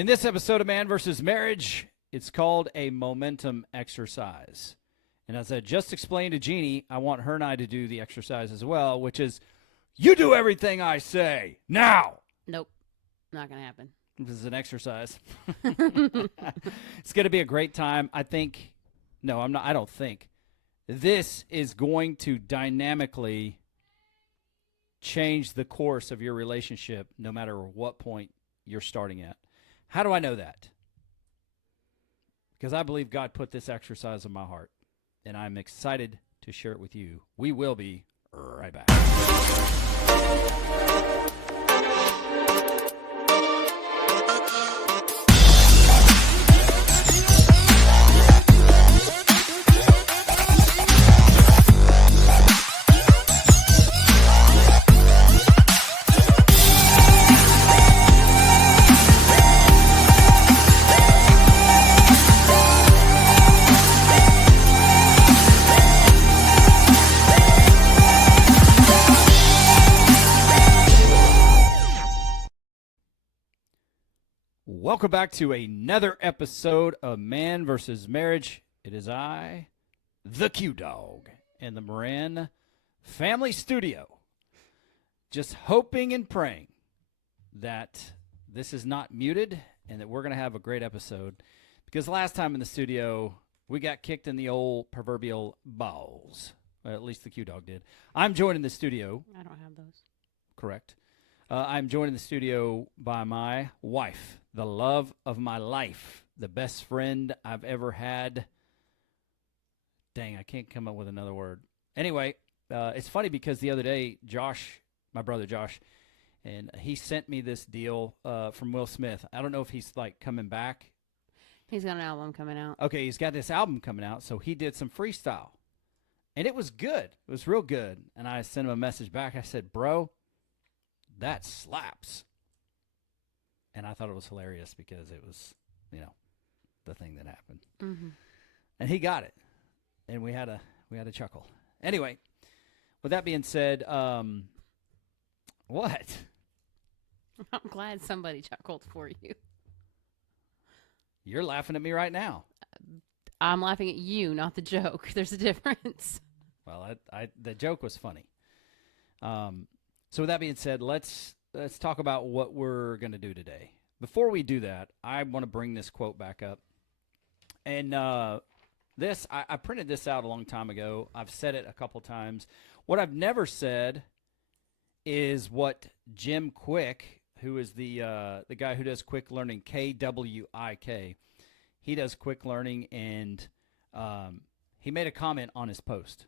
In this episode of Man vs. Marriage, it's called a momentum exercise. And as I just explained to Jeannie, I want her and I to do the exercise as well, which is, you do everything I say, now! Nope, not going to happen. This is an exercise. It's going to be a great time. I don't think. This is going to dynamically change the course of your relationship no matter what point you're starting at. How do I know that? Because I believe God put this exercise in my heart, and I'm excited to share it with you. We will be right back. Welcome back to another episode of Man vs. Marriage. It is I, the Q-Dog, in the Moran Family Studio. Just hoping and praying that this is not muted and that we're going to have a great episode. Because last time in the studio, we got kicked in the old proverbial balls. Well, at least the Q-Dog did. I'm joined in the studio. I don't have those. Correct. I'm joined in the studio by my wife, the love of my life, the best friend I've ever had. Dang, I can't come up with another word. Anyway, it's funny because the other day, Josh, my brother Josh, and he sent me this deal from Will Smith. I don't know if he's like coming back. He's got an album coming out. Okay, he's got this album coming out, so he did some freestyle. And it was good. It was real good. And I sent him a message back. I said, bro, that slaps. And I thought it was hilarious because it was, the thing that happened. Mm-hmm. And he got it. And we had a chuckle. Anyway, with that being said, what? I'm glad somebody chuckled for you. You're laughing at me right now. I'm laughing at you, not the joke. There's a difference. Well, the joke was funny. So with that being said, let's talk about what we're going to do today. Before we do that, I want to bring this quote back up. And I printed this out a long time ago. I've said it a couple times. What I've never said is what Jim Quick, who is the guy who does Quick Learning, KWIK, he does Quick Learning, and he made a comment on his post.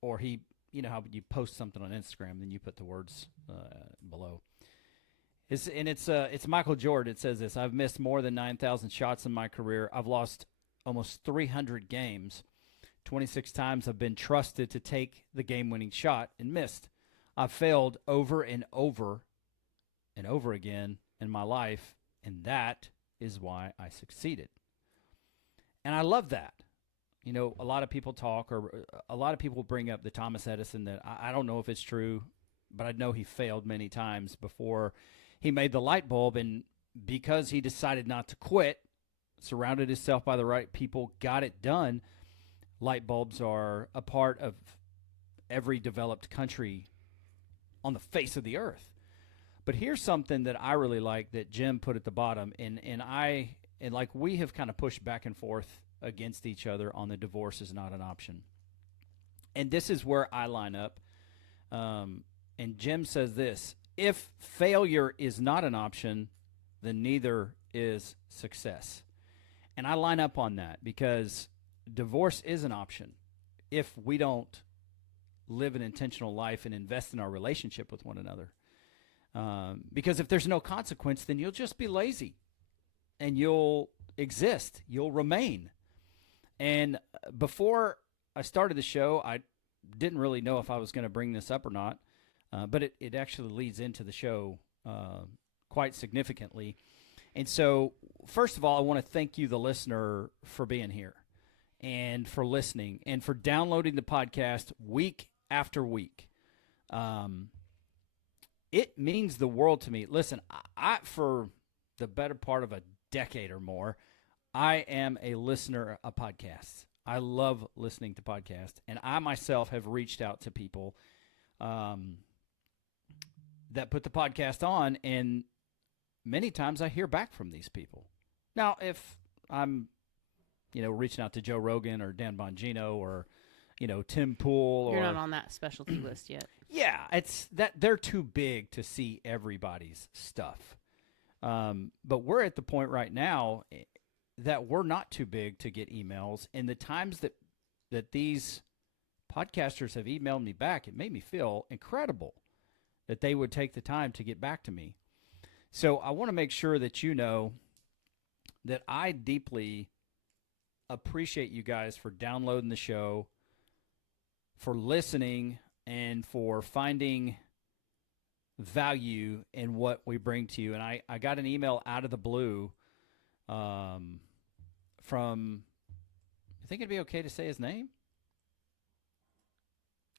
Or he, how you post something on Instagram, then you put the words below. It's Michael Jordan. It says this: I've missed more than 9,000 shots in my career. I've lost almost 300 games. 26 times I've been trusted to take the game-winning shot and missed. I've failed over and over and over again in my life, and that is why I succeeded. And I love that. A lot of people talk, or a lot of people bring up the Thomas Edison that I don't know if it's true, but I know he failed many times before he made the light bulb. And because he decided not to quit, surrounded himself by the right people, got it done, light bulbs are a part of every developed country on the face of the earth. But here's something that I really like that Jim put at the bottom, and we have kind of pushed back and forth against each other on the divorce is not an option. And this is where I line up. And Jim says this: if failure is not an option, then neither is success. And I line up on that because divorce is an option if we don't live an intentional life and invest in our relationship with one another. Because if there's no consequence, then you'll just be lazy and you'll exist. You'll remain. And before I started the show, I didn't really know if I was going to bring this up or not, but it actually leads into the show quite significantly. And so, first of all, I want to thank you, the listener, for being here and for listening and for downloading the podcast week after week. It means the world to me. Listen, for the better part of a decade or more, I am a listener of podcasts. I love listening to podcasts, and I myself have reached out to people that put the podcast on, and many times I hear back from these people. Now, if I'm, reaching out to Joe Rogan or Dan Bongino or, Tim Pool, You're or not on that specialty list yet. yeah, it's that they're too big to see everybody's stuff. But we're at the point right now that we're not too big to get emails, and the times that these podcasters have emailed me back, it made me feel incredible that they would take the time to get back to me. So I want to make sure that you know that I deeply appreciate you guys for downloading the show, for listening, and for finding value in what we bring to you. And I got an email out of the blue from, I think it'd be okay to say his name?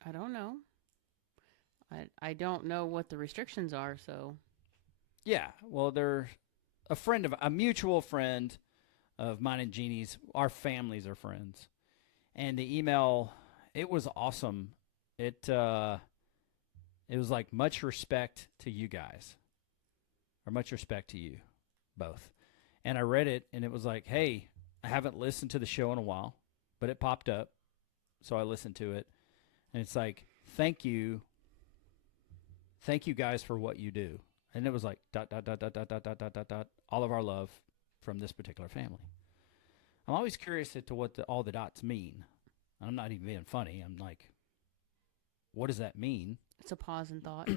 I don't know. I don't know what the restrictions are, so. Yeah, well, they're a mutual friend of mine and Jeannie's. Our families are friends. And the email, it was awesome. It was like, much respect to you guys, or much respect to you both. And I read it, and it was like, hey, I haven't listened to the show in a while, but it popped up, so I listened to it. And it's like, thank you guys for what you do. And it was like, ... all of our love from this particular family. I'm always curious as to what all the dots mean. I'm not even being funny. I'm like, what does that mean? It's a pause in thought.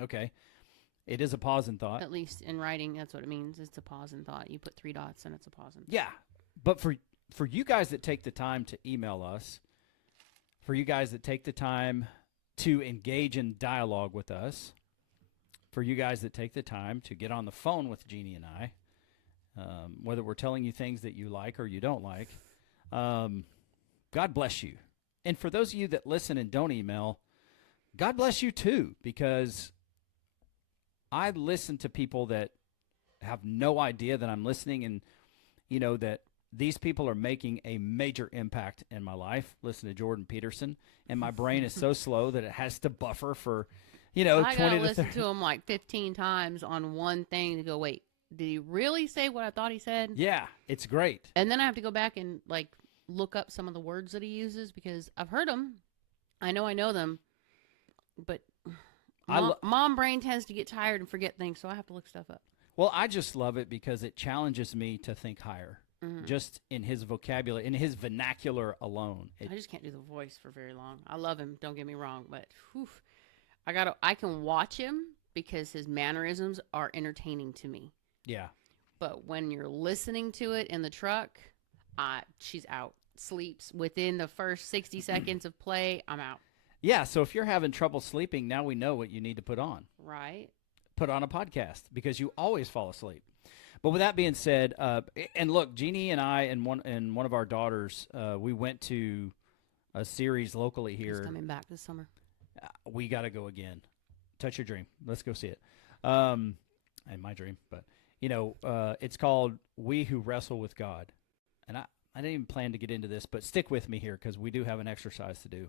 Okay. It is a pause in thought. At least in writing, that's what it means. It's a pause in thought. You put 3 dots and it's a pause in thought. Yeah. But for you guys that take the time to email us, for you guys that take the time to engage in dialogue with us, for you guys that take the time to get on the phone with Jeannie and I, whether we're telling you things that you like or you don't like, God bless you. And for those of you that listen and don't email, God bless you too, because I listen to people that have no idea that I'm listening, and that these people are making a major impact in my life. Listen to Jordan Peterson, and my brain is so slow that it has to buffer for, I 20 gotta to listen 30. to him like 15 times on one thing to go, wait, did he really say what I thought he said? Yeah, it's great. And then I have to go back and like look up some of the words that he uses because I've heard them. I know them, but mom brain tends to get tired and forget things, so I have to look stuff up. Well, I just love it because it challenges me to think higher, just in his vocabulary, in his vernacular alone. I just can't do the voice for very long. I love him, don't get me wrong, but I can watch him because his mannerisms are entertaining to me. Yeah. But when you're listening to it in the truck, she's out. Sleeps within the first 60 seconds of play, I'm out. Yeah, so if you're having trouble sleeping, now we know what you need to put on. Right. Put on a podcast, because you always fall asleep. But with that being said, and look, Jeannie and I and one of our daughters, we went to a series locally here. He's coming back this summer. We got to go again. Touch your dream. Let's go see it. And my dream, but it's called We Who Wrestle with God. And I didn't even plan to get into this, but stick with me here because we do have an exercise to do.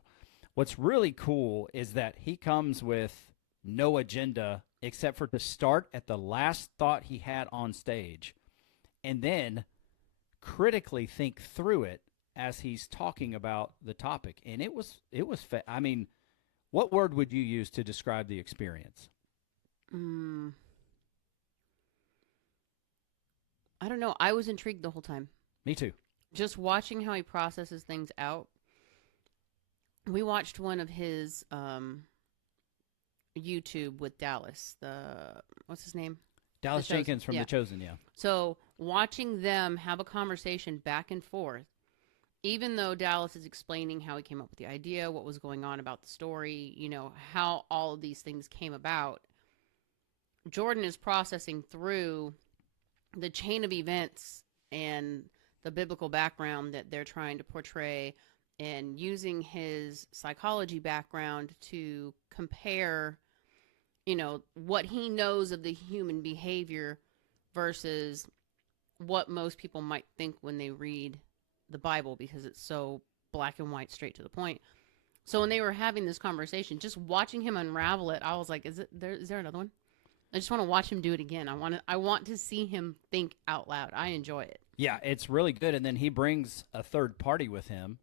What's really cool is that he comes with no agenda except for to start at the last thought he had on stage and then critically think through it as he's talking about the topic. And it was I mean, what word would you use to describe the experience? I don't know. I was intrigued the whole time. Me too. Just watching how he processes things out. We watched one of his YouTube with Dallas. What's his name? Dallas Jenkins from The Chosen, yeah. So watching them have a conversation back and forth, even though Dallas is explaining how he came up with the idea, what was going on about the story, how all of these things came about, Jordan is processing through the chain of events and the biblical background that they're trying to portray, and using his psychology background to compare what he knows of the human behavior versus what most people might think when they read the Bible, because it's so black and white, straight to the point. So when they were having this conversation, just watching him unravel it, I was like, is there another one? I just want to watch him do it again. I want to see him think out loud. I enjoy it. Yeah, it's really good. And then he brings a third party with him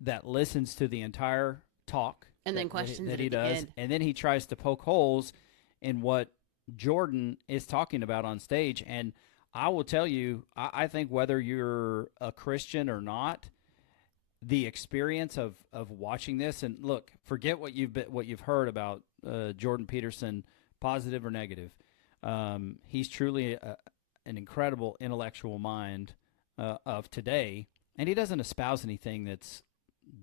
that listens to the entire talk and then questions that he does, end. And then he tries to poke holes in what Jordan is talking about on stage. And I will tell you, I think whether you're a Christian or not, the experience of watching this, and look, forget what you've heard about Jordan Peterson, positive or negative. He's truly an incredible intellectual mind of today, and he doesn't espouse anything that's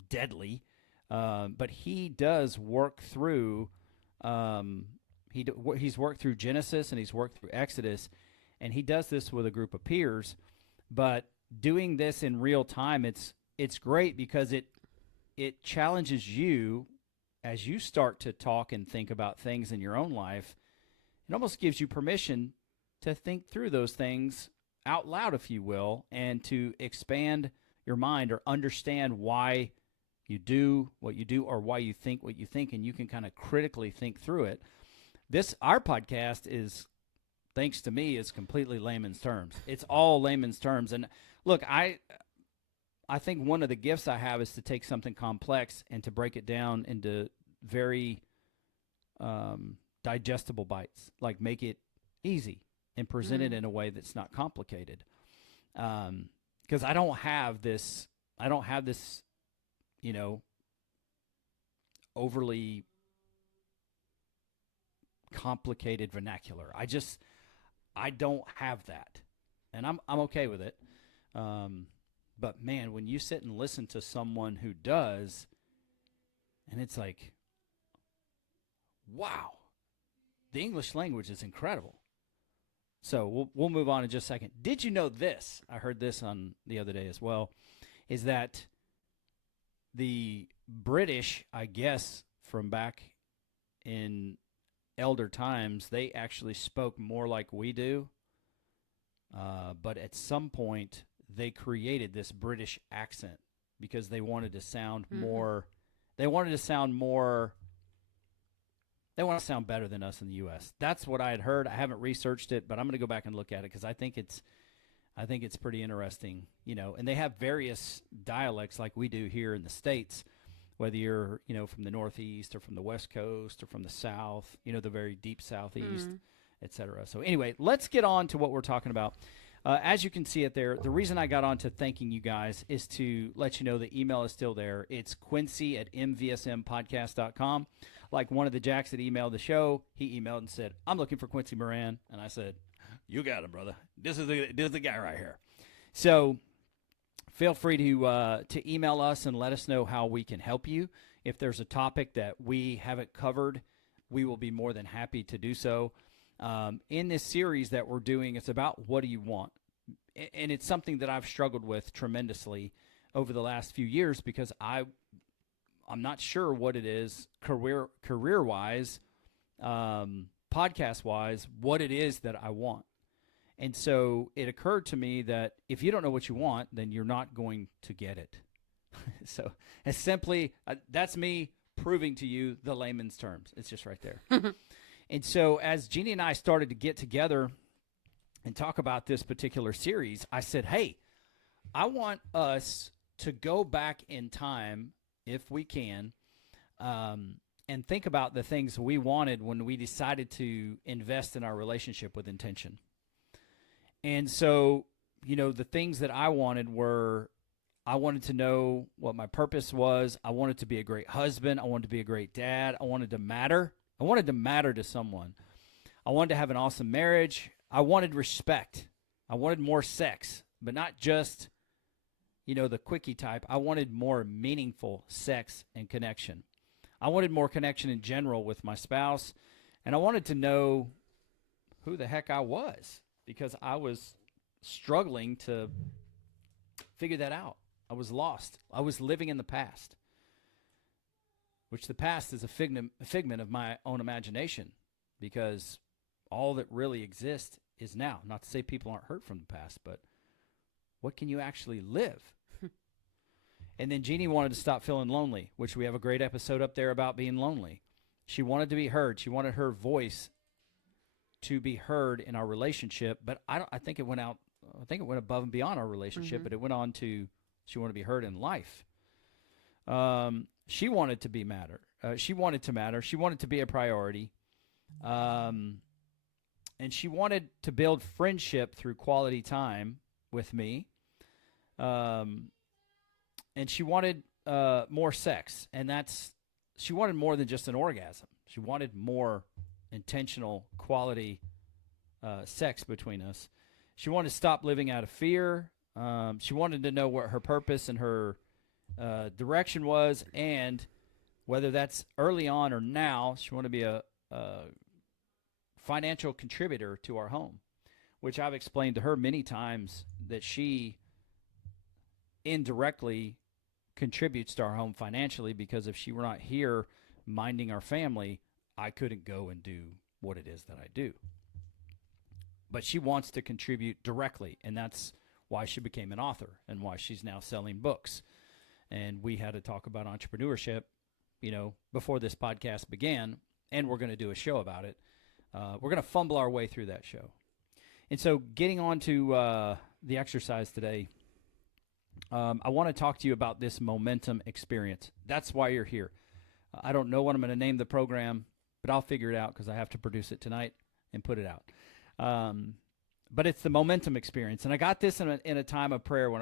deadly, but he does work through. He's worked through Genesis and he's worked through Exodus, and he does this with a group of peers. But doing this in real time, it's great because it challenges you as you start to talk and think about things in your own life. It almost gives you permission to think through those things out loud, if you will, and to expand your mind or understand why you do what you do or why you think what you think, and you can kind of critically think through it. Our podcast is, thanks to me, is completely layman's terms. It's all layman's terms. And look, I think one of the gifts I have is to take something complex and to break it down into very digestible bites, like make it easy and present it in a way that's not complicated. Because I don't have this, overly complicated vernacular. I don't have that, and I'm okay with it. But man, when you sit and listen to someone who does, and it's like, wow, the English language is incredible. So we'll move on in just a second. Did you know this? I heard this on the other day as well, is that the British, I guess, from back in elder times, they actually spoke more like we do. But at some point, they created this British accent because they wanted to sound more. They wanted to sound more. They want to sound better than us in the U.S. That's what I had heard. I haven't researched it, but I'm going to go back and look at it because I think it's pretty interesting, And they have various dialects like we do here in the States, whether you're, from the Northeast or from the West Coast or from the South, the very deep Southeast, et cetera. So anyway, let's get on to what we're talking about. As you can see it there, the reason I got on to thanking you guys is to let you know the email is still there. It's Quincy@mvsmpodcast.com. Like one of the jacks that emailed the show, he emailed and said, "I'm looking for Quincy Moran." And I said, "You got it, brother. This is the guy right here." So feel free to email us and let us know how we can help you. If there's a topic that we haven't covered, we will be more than happy to do so. In this series that we're doing, it's about what do you want? And it's something that I've struggled with tremendously over the last few years because I'm not sure what it is career-wise, podcast-wise, what it is that I want. And so it occurred to me that if you don't know what you want, then you're not going to get it. So it's simply, that's me proving to you the layman's terms. It's just right there. And so as Jeannie and I started to get together and talk about this particular series, I said, hey, I want us to go back in time, if we can, and think about the things we wanted when we decided to invest in our relationship with intention. And so, the things that I wanted were, I wanted to know what my purpose was. I wanted to be a great husband. I wanted to be a great dad. I wanted to matter. I wanted to matter to someone. I wanted to have an awesome marriage. I wanted respect. I wanted more sex, but not just, the quickie type. I wanted more meaningful sex and connection. I wanted more connection in general with my spouse, and I wanted to know who the heck I was because I was struggling to figure that out. I was lost. I was living in the past, which the past is a figment of my own imagination. because all that really exists is now. Not to say people aren't hurt from the past, but what can you actually live? And then Jeannie wanted to stop feeling lonely, which we have a great episode up there about being lonely. She wanted to be heard. She wanted her voice to be heard in our relationship, but I think it went above and beyond our relationship, but it went on to, she wanted to be heard in life. She wanted to be matter. She wanted to matter. She wanted to be a priority. And she wanted to build friendship through quality time with me. And she wanted more sex, and she wanted more than just an orgasm. She wanted more intentional quality sex between us. She wanted to stop living out of fear. She wanted to know what her purpose and her direction was, and whether that's early on or now, she wanted to be a financial contributor to our home, which I've explained to her many times that she indirectly contributes to our home financially, because if she were not here minding our family, I couldn't go and do what it is that I do. But she wants to contribute directly, and that's why she became an author and why she's now selling books. And we had to talk about entrepreneurship, before this podcast began, and we're going to do a show about it. We're going to fumble our way through that show. And so getting on to the exercise today, I want to talk to you about this momentum experience. That's why you're here. I don't know what I'm going to name the program, but I'll figure it out because I have to produce it tonight and put it out. But it's the momentum experience. And I got this in a time of prayer when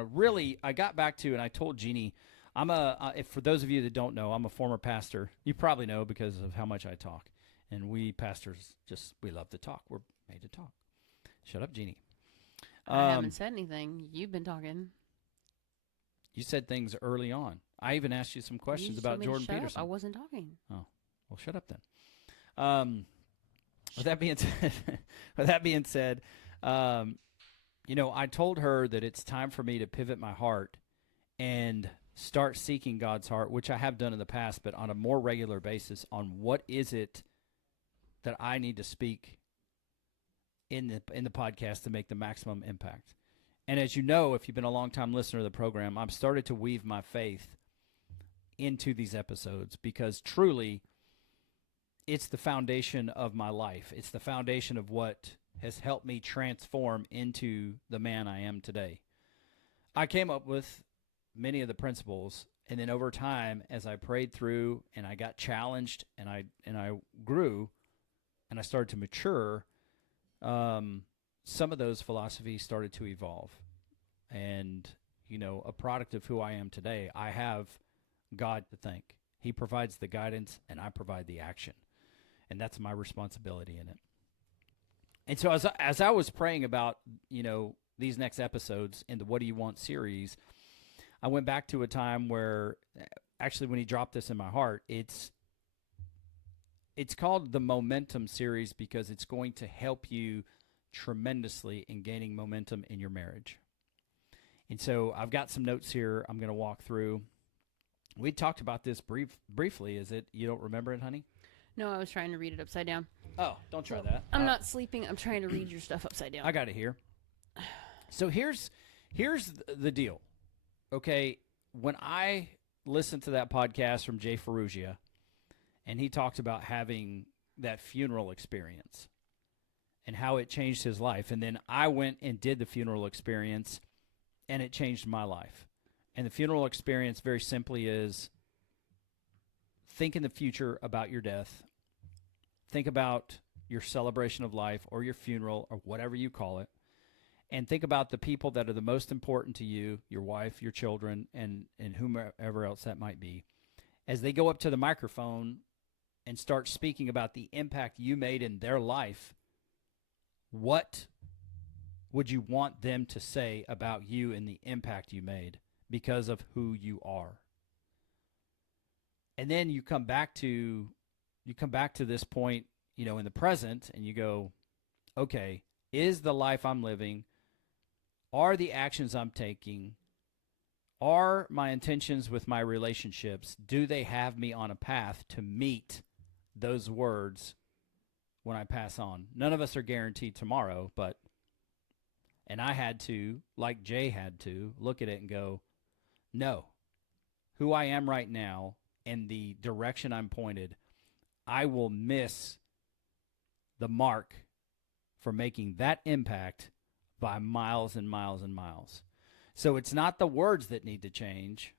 I got back to, and I told Jeannie, for those of you that don't know, I'm a former pastor. You probably know because of how much I talk. And we pastors we love to talk. We're made to talk. Shut up, Jeannie. I haven't said anything. You've been talking. You said things early on. I even asked you some questions about Jordan Peterson. I wasn't talking. Oh, well, shut up then. With that being said, I told her that it's time for me to pivot my heart and start seeking God's heart, which I have done in the past, but on a more regular basis, on what is it that I need to speak in the podcast to make the maximum impact. And as you know, if you've been a long-time listener to the program, I've started to weave my faith into these episodes because truly it's the foundation of my life. It's the foundation of what has helped me transform into the man I am today. I came up with many of the principles, and then over time, as I prayed through and I got challenged and I grew and I started to mature, some of those philosophies started to evolve. And, a product of who I am today, I have God to thank. He provides the guidance and I provide the action. And that's my responsibility in it. And so as I was praying about, these next episodes in the What Do You Want series, I went back to a time where, actually when he dropped this in my heart, it's called the Momentum series because it's going to help you tremendously in gaining momentum in your marriage. And so I've got some notes here I'm going to walk through. We talked about this briefly. Is it, you don't remember it, honey? No, I was trying to read it upside down. Oh, don't try that. I'm not sleeping. I'm trying to read your stuff upside down. I got it here. So here's the deal. Okay, when I listened to that podcast from Jay Ferrugia, and he talked about having that funeral experience and how it changed his life, and then I went and did the funeral experience, and it changed my life. And the funeral experience, very simply, is think in the future about your death. Think about your celebration of life or your funeral or whatever you call it. And think about the people that are the most important to you, your wife, your children, and whomever else that might be. As they go up to the microphone and start speaking about the impact you made in their life, what would you want them to say about you and the impact you made because of who you are? And then you come back to this point, in the present, and you go, okay, is the life I'm living, are the actions I'm taking, are my intentions with my relationships, do they have me on a path to meet those words when I pass on. None of us are guaranteed tomorrow, and I had to, like Jay had to, look at it and go, no, who I am right now and the direction I'm pointed, I will miss the mark for making that impact by miles and miles and miles. So it's not the words that need to change.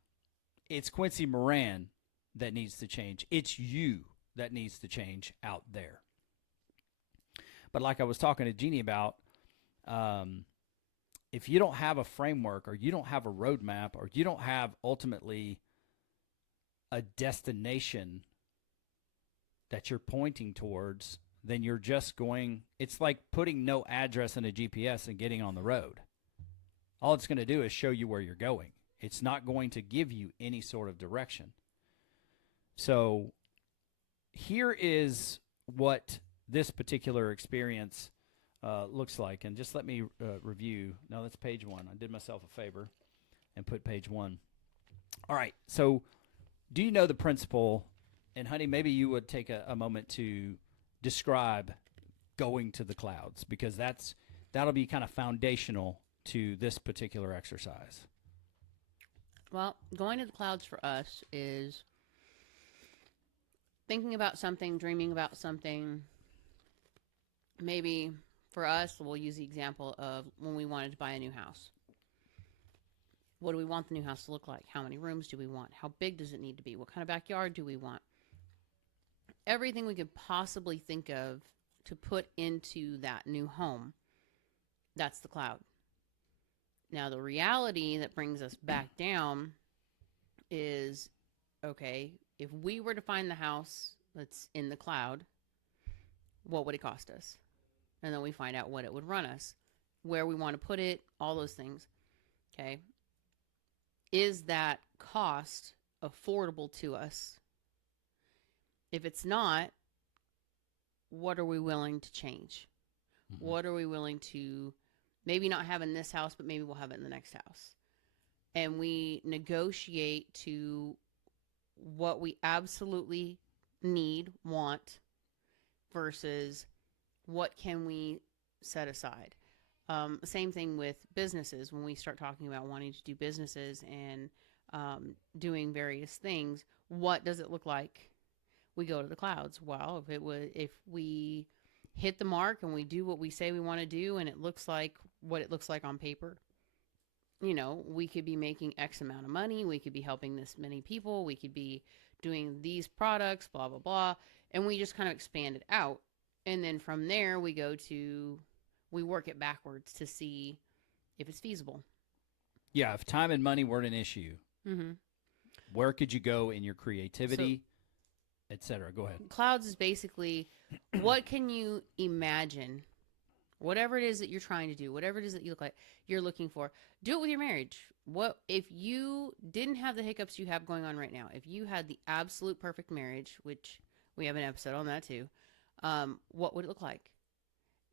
It's Quincy Moran that needs to change. It's you that needs to change out there. But like I was talking to Jeannie about, if you don't have a framework or you don't have a roadmap or you don't have ultimately a destination that you're pointing towards, then you're just going, it's like putting no address in a GPS and getting on the road. All it's going to do is show you where you're going. It's not going to give you any sort of direction. So here is what this particular experience looks like. And just let me review. No, that's page 1. I did myself a favor and put page 1. All right. So do you know the principle? And, honey, maybe you would take a moment to describe going to the clouds, because that'll be kind of foundational to this particular exercise. Well, going to the clouds for us is thinking about something, dreaming about something. Maybe for us, we'll use the example of when we wanted to buy a new house. What do we want the new house to look like? How many rooms do we want? How big does it need to be? What kind of backyard do we want? Everything we could possibly think of to put into that new home, that's the cloud. Now, the reality that brings us back down is, okay, if we were to find the house that's in the cloud, what would it cost us? And then we find out what it would run us, where we want to put it, all those things. Okay. Is that cost affordable to us? If it's not, what are we willing to change? Mm-hmm. What are we willing to maybe not have in this house, but maybe we'll have it in the next house? And we negotiate to what we absolutely need, want, versus what can we set aside. Same thing with businesses. When we start talking about wanting to do businesses and doing various things, what does it look like? We go to the clouds. Well, if we hit the mark and we do what we say we want to do, and it looks like what it looks like on paper, we could be making X amount of money. We could be helping this many people. We could be doing these products, blah, blah, blah. And we just kind of expand it out. And then from there, we work it backwards to see if it's feasible. Yeah, if time and money weren't an issue, mm-hmm. Where could you go in your creativity, et cetera? Go ahead. Clouds is basically, what can you imagine? Whatever it is that you're trying to do, whatever it is that you're looking for, do it with your marriage. What if you didn't have the hiccups you have going on right now? If you had the absolute perfect marriage, which we have an episode on that too, what would it look like?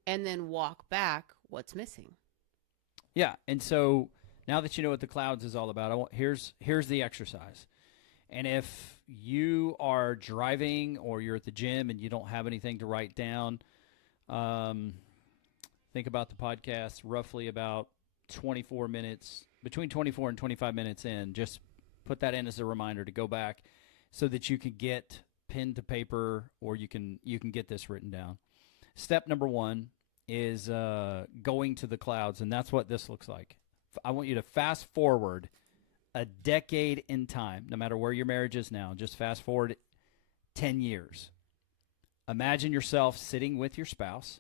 And then walk back what's missing. Yeah, and so now that you know what the clouds is all about, here's the exercise. And if you are driving or you're at the gym and you don't have anything to write down, think about the podcast roughly about 24 minutes, between 24 and 25 minutes in. Just put that in as a reminder to go back so that you can get pen to paper, or you can get this written down. Step number 1 is going to the clouds, and that's what this looks like. I want you to fast forward a decade in time, no matter where your marriage is now. Just fast forward 10 years. Imagine yourself sitting with your spouse,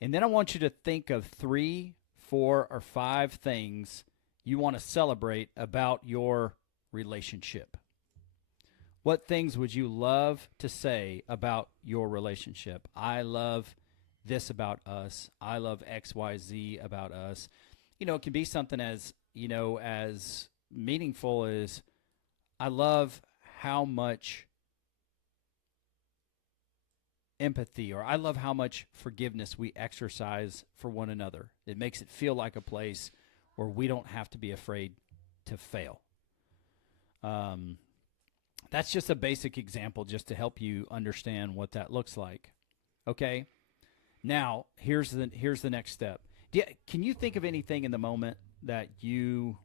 and then I want you to think of 3, 4, or 5 things you want to celebrate about your relationship. What things would you love to say about your relationship? I love this about us. I love X, Y, Z about us. It can be something as meaningful as, I love how much empathy, or I love how much forgiveness we exercise for one another. It makes it feel like a place where we don't have to be afraid to fail. That's just a basic example just to help you understand what that looks like. Okay. Now, here's the next step. Can you think of anything in the moment that you?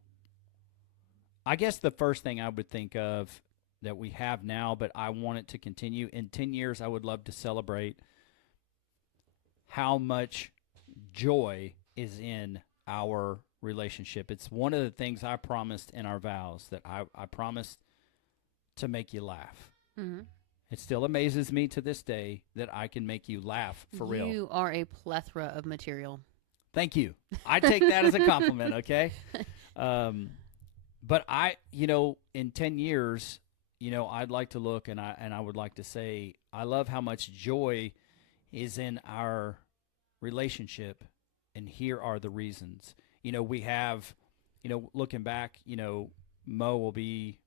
I guess the first thing I would think of that we have now, but I want it to continue in 10 years. I would love to celebrate how much joy is in our relationship. It's one of the things I promised in our vows that I promised to make you laugh. Mm-hmm. It still amazes me to this day that I can make you laugh for real. You are a plethora of material. Thank you. I take that as a compliment, okay? But in 10 years, I'd like to look and I would like to say, I love how much joy is in our relationship, and here are the reasons. We have, looking back, Mo will be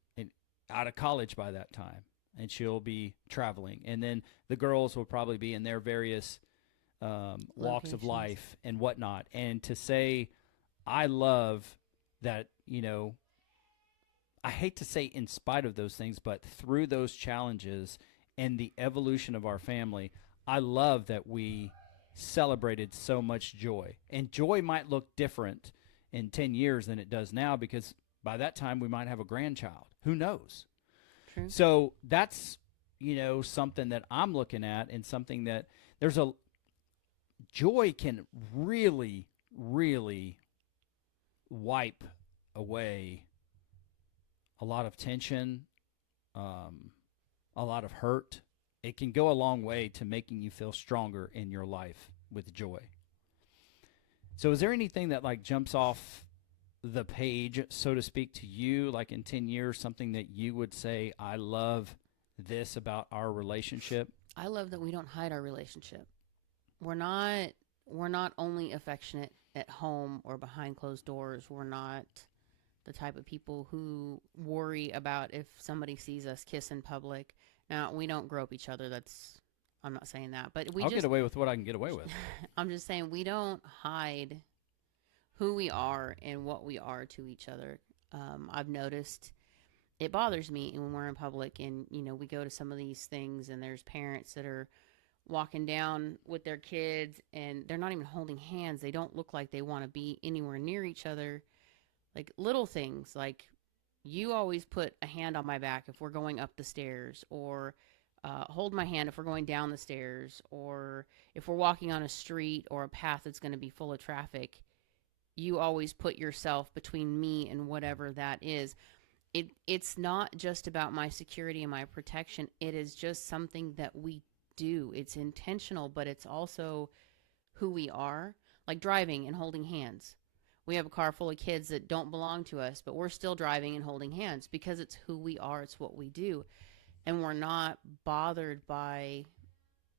out of college by that time, and she'll be traveling. And then the girls will probably be in their various walks of life and whatnot. And to say, I love that, I hate to say in spite of those things, but through those challenges and the evolution of our family, I love that we celebrated so much joy. And joy might look different in 10 years than it does now, because by that time we might have a grandchild. Who knows? True. So that's, something that I'm looking at, and something that joy can really, really wipe away a lot of tension, a lot of hurt. It can go a long way to making you feel stronger in your life with joy. So is there anything that jumps off the page, so to speak, to you, in 10 years, something that you would say, I love this about our relationship? I love that we don't hide our relationship. We're not only affectionate at home or behind closed doors. We're not the type of people who worry about if somebody sees us kiss in public. Now, we don't grope each other. I'm not saying that, but I'll get away with what I can get away with. I'm just saying we don't hide who we are and what we are to each other. I've noticed it bothers me when we're in public and, we go to some of these things and there's parents that are walking down with their kids and they're not even holding hands. They don't look like they want to be anywhere near each other. Like little things, like you always put a hand on my back if we're going up the stairs, or hold my hand if we're going down the stairs, or if we're walking on a street or a path that's going to be full of traffic. You always put yourself between me and whatever that is. It's not just about my security and my protection. It is just something that we do. It's intentional, but it's also who we are. Like driving and holding hands. We have a car full of kids that don't belong to us, but we're still driving and holding hands because it's who we are. It's what we do. And we're not bothered by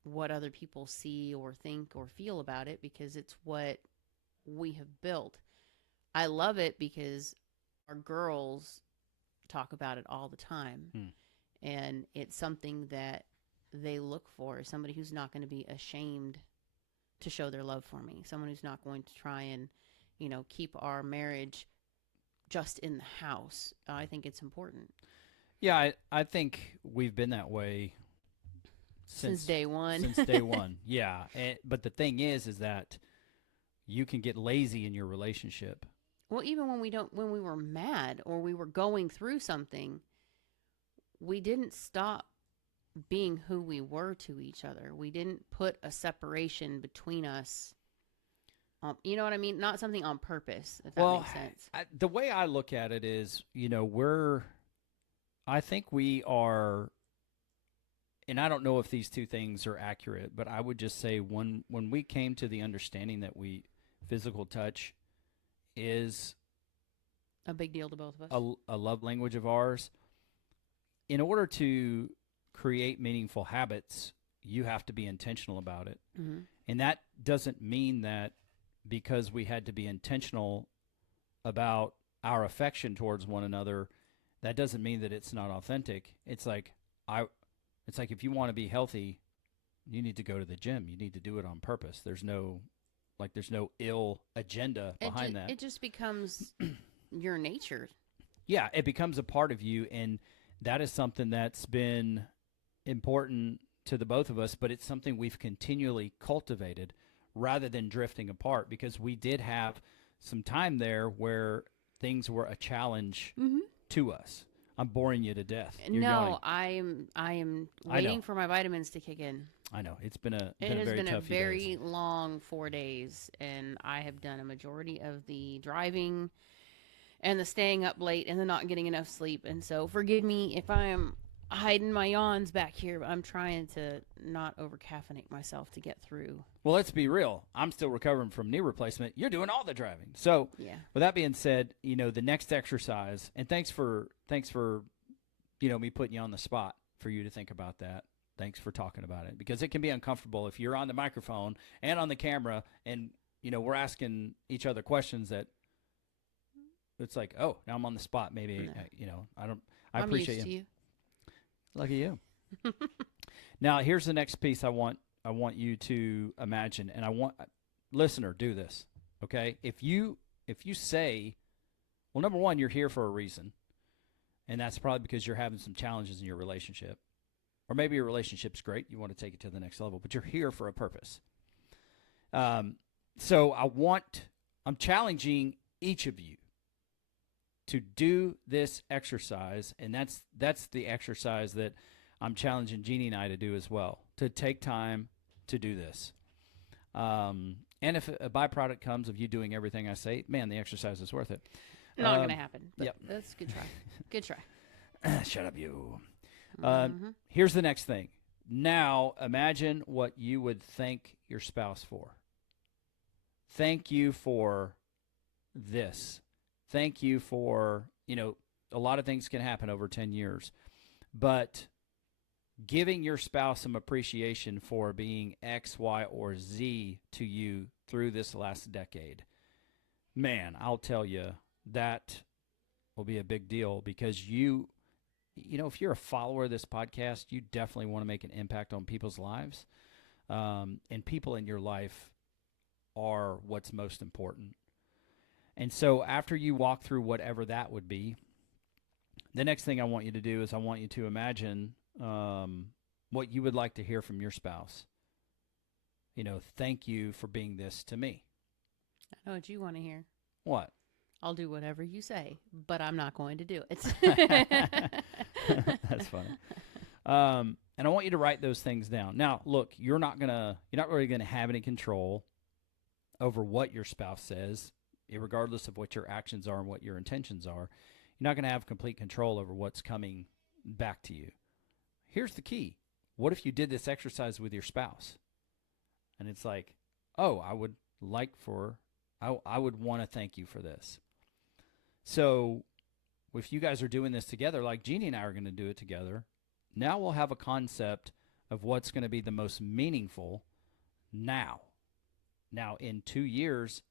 what other people see or think or feel about it, because it's what we have built. I love it because our girls talk about it all the time. And it's something that they look for, somebody who's not going to be ashamed to show their love for me, someone who's not going to try and keep our marriage just in the house. I think it's important. Yeah, I think we've been that way since day one. Since day one, yeah. But the thing is that you can get lazy in your relationship. Well, even when we were mad or we were going through something, we didn't stop being who we were to each other. We didn't put a separation between us. You know what I mean? Not something on purpose, if that makes sense. The way I look at it is, I think we are, and I don't know if these two things are accurate, but I would just say when we came to the understanding that physical touch is a big deal to both of us, a love language of ours, in order to create meaningful habits, you have to be intentional about it. Mm-hmm. And that doesn't mean that because we had to be intentional about our affection towards one another, that doesn't mean that it's not authentic. It's like if you want to be healthy, you need to go to the gym. You need to do it on purpose. There's no ill agenda behind that. It just becomes your nature. Yeah, it becomes a part of you, and that is something that's been important to the both of us, but it's something we've continually cultivated rather than drifting apart, because we did have some time there where things were a challenge to us. I'm boring you to death. You're yawning. No, I am waiting for my vitamins to kick in. I know. It's been a It has very been tough a few days. very long 4 days, and I have done a majority of the driving and the staying up late and the not getting enough sleep. And so forgive me if I'm hiding my yawns back here, but I'm trying to not over caffeinate myself to get through. Well, let's be real. I'm still recovering from knee replacement. You're doing all the driving. So, Yeah. with that being said, the next exercise, and thanks for me putting you on the spot for you to think about that. Thanks for talking about it, because it can be uncomfortable if you're on the microphone and on the camera, and we're asking each other questions that it's like, oh, now I'm on the spot. Maybe No. I I'm appreciate used to you. Lucky you. Now, here's the next piece I want you to imagine, and I want listener, do this, okay? If you say, well, number one, you're here for a reason, and that's probably because you're having some challenges in your relationship, or maybe your relationship's great, you want to take it to the next level, but you're here for a purpose. So I'm challenging each of you to do this exercise, and that's the exercise that I'm challenging Jeannie and I to do as well, to take time to do this. And if a byproduct comes of you doing everything I say, man, the exercise is worth it. Not going to happen. But Yep. That's a good try. Good try. Shut up, you. Mhm. Here's the next thing. Now, imagine what you would thank your spouse for. Thank you for this. Thank you for, a lot of things can happen over 10 years. But giving your spouse some appreciation for being X, Y, or Z to you through this last decade, man, I'll tell you, that will be a big deal, because if you're a follower of this podcast, you definitely want to make an impact on people's lives. And people in your life are what's most important. And so after you walk through whatever that would be, the next thing I want you to do is I want you to imagine what you would like to hear from your spouse. Thank you for being this to me. I know what you want to hear. What? I'll do whatever you say, but I'm not going to do it. That's funny. And I want you to write those things down. Now, look, you're not really gonna have any control over what your spouse says, regardless of what your actions are and what your intentions are. You're not gonna have complete control over what's coming back to you. Here's the key. What if you did this exercise with your spouse? And it's like, oh, I would want to thank you for this. So if you guys are doing this together, like Jeannie and I are going to do it together, now we'll have a concept of what's going to be the most meaningful now. Now, in 2 years,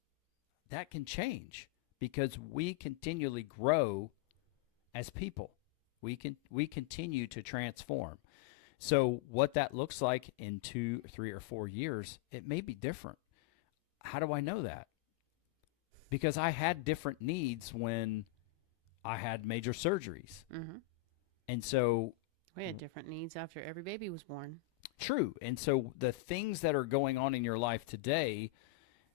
that can change, because we continually grow as people. We continue to transform. So what that looks like in 2, 3, or 4 years, it may be different. How do I know that? Because I had different needs when I had major surgeries. Mm-hmm. And so we had different needs after every baby was born. True. And so the things that are going on in your life today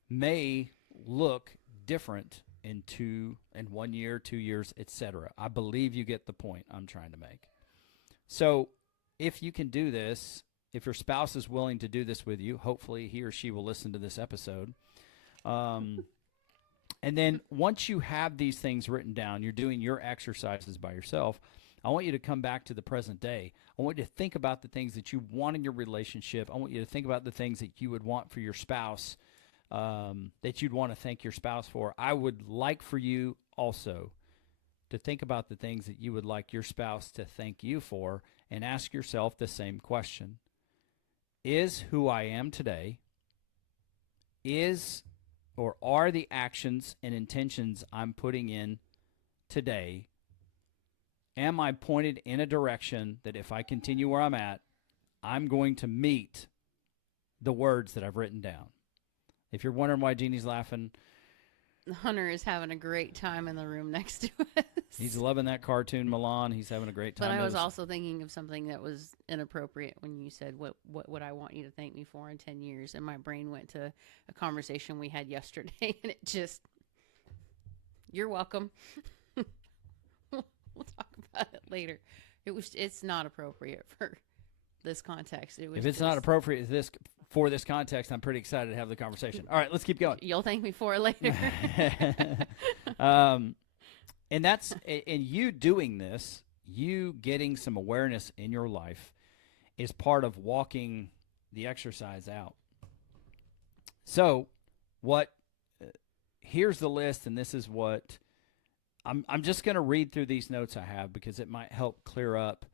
may look different in 1 year, 2 years, etc. I believe you get the point I'm trying to make. So if you can do this, if your spouse is willing to do this with you, hopefully he or she will listen to this episode. And then once you have these things written down, you're doing your exercises by yourself, I want you to come back to the present day. I want you to think about the things that you want in your relationship. I want you to think about the things that you would want for your spouse, that you'd want to thank your spouse for. I would like for you also to think about the things that you would like your spouse to thank you for, and ask yourself the same question. Is who I am today, are the actions and intentions I'm putting in today, am I pointed in a direction that if I continue where I'm at, I'm going to meet the words that I've written down? If you're wondering why Jeannie's laughing, Hunter is having a great time in the room next to us. He's loving that cartoon Milan. He's having a great time. But I was also thinking of something that was inappropriate when you said, what would I want you to thank me for in 10 years? And my brain went to a conversation we had yesterday, and it just, you're welcome. We'll talk about it later. It's not appropriate for this context. If it's not appropriate for this context, I'm pretty excited to have the conversation. All right, let's keep going. You'll thank me for it later. And that's in you doing this, you getting some awareness in your life is part of walking the exercise out. So, here's the list, and this is what I'm just going to read through these notes I have because it might help clear up,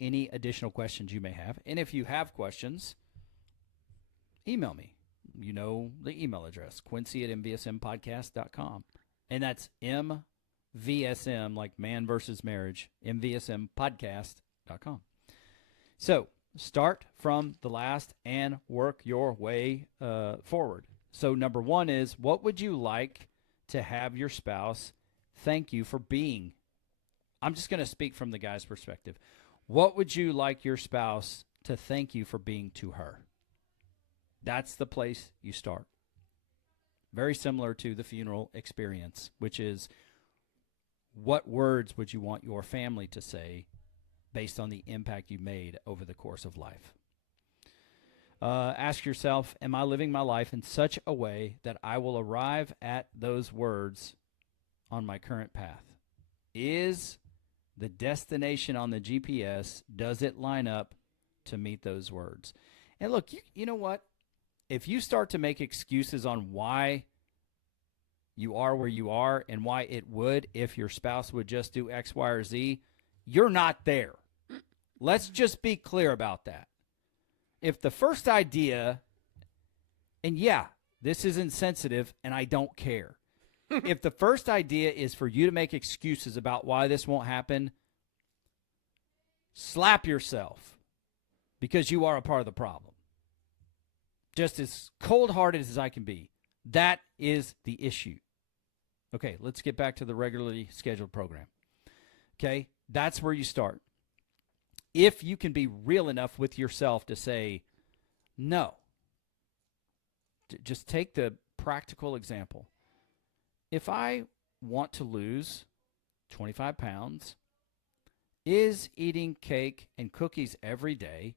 any additional questions you may have. And if you have questions, email me. You know the email address, Quincy@mvsmpodcast.com. And that's MVSM, like man versus marriage, MVSMpodcast.com. So start from the last and work your way forward. So number one is, what would you like to have your spouse thank you for being? I'm just going to speak from the guy's perspective. What would you like your spouse to thank you for being to her? That's the place you start. Very similar to the funeral experience, which is, what words would you want your family to say based on the impact you made over the course of life? Ask yourself, am I living my life in such a way that I will arrive at those words on my current path? Is the destination on the GPS, does it line up to meet those words? And look, you know what? If you start to make excuses on why you are where you are and why it would if your spouse would just do X, Y, or Z, you're not there. Let's just be clear about that. If the first idea, and yeah, this is insensitive and I don't care. If the first idea is for you to make excuses about why this won't happen, slap yourself, because you are a part of the problem. Just as cold-hearted as I can be. That is the issue. Okay, let's get back to the regularly scheduled program. Okay, that's where you start. If you can be real enough with yourself to say, no. Just take the practical example. If I want to lose 25 pounds, is eating cake and cookies every day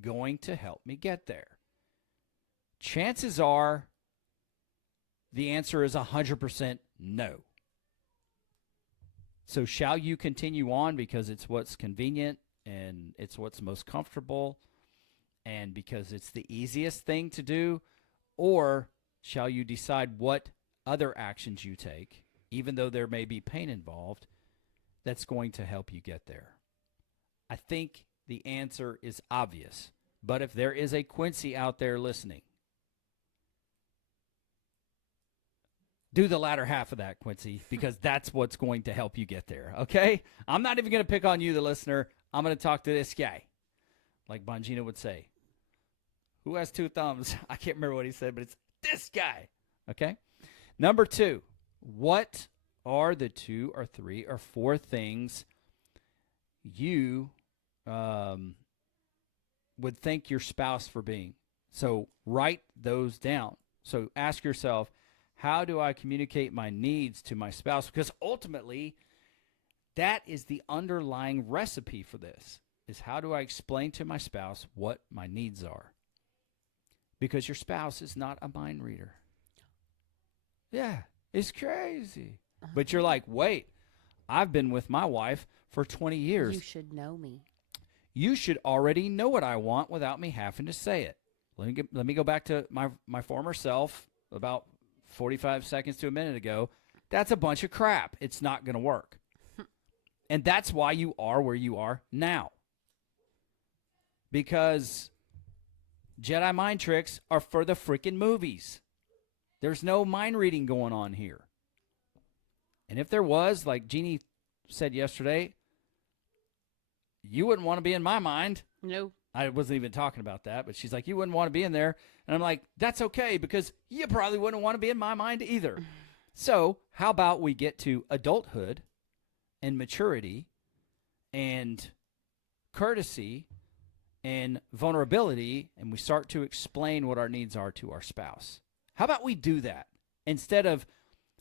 going to help me get there? Chances are the answer is 100% no. So shall you continue on because it's what's convenient and it's what's most comfortable and because it's the easiest thing to do? Or shall you decide what other actions you take, even though there may be pain involved, that's going to help you get there? I think the answer is obvious. But if there is a Quincy out there listening, do the latter half of that, Quincy, because that's what's going to help you get there, okay? I'm not even going to pick on you, the listener. I'm going to talk to this guy, like Bongino would say. Who has two thumbs? I can't remember what he said, but it's this guy, okay? Number two, what are the 2 or 3 or 4 things you would thank your spouse for being? So write those down. So ask yourself, how do I communicate my needs to my spouse? Because ultimately, that is the underlying recipe for this, is how do I explain to my spouse what my needs are? Because your spouse is not a mind reader. Yeah, it's crazy. But you're like, wait, I've been with my wife for 20 years. You should know me. You should already know what I want without me having to say it. Let me go back to my former self about 45 seconds to a minute ago. That's a bunch of crap. It's not going to work. And that's why you are where you are now. Because Jedi mind tricks are for the freaking movies. There's no mind reading going on here. And if there was, like Jeannie said yesterday, you wouldn't want to be in my mind. No. I wasn't even talking about that, but she's like, you wouldn't want to be in there. And I'm like, that's okay, because you probably wouldn't want to be in my mind either. So how about we get to adulthood and maturity and courtesy and vulnerability, and we start to explain what our needs are to our spouse. How about we do that instead of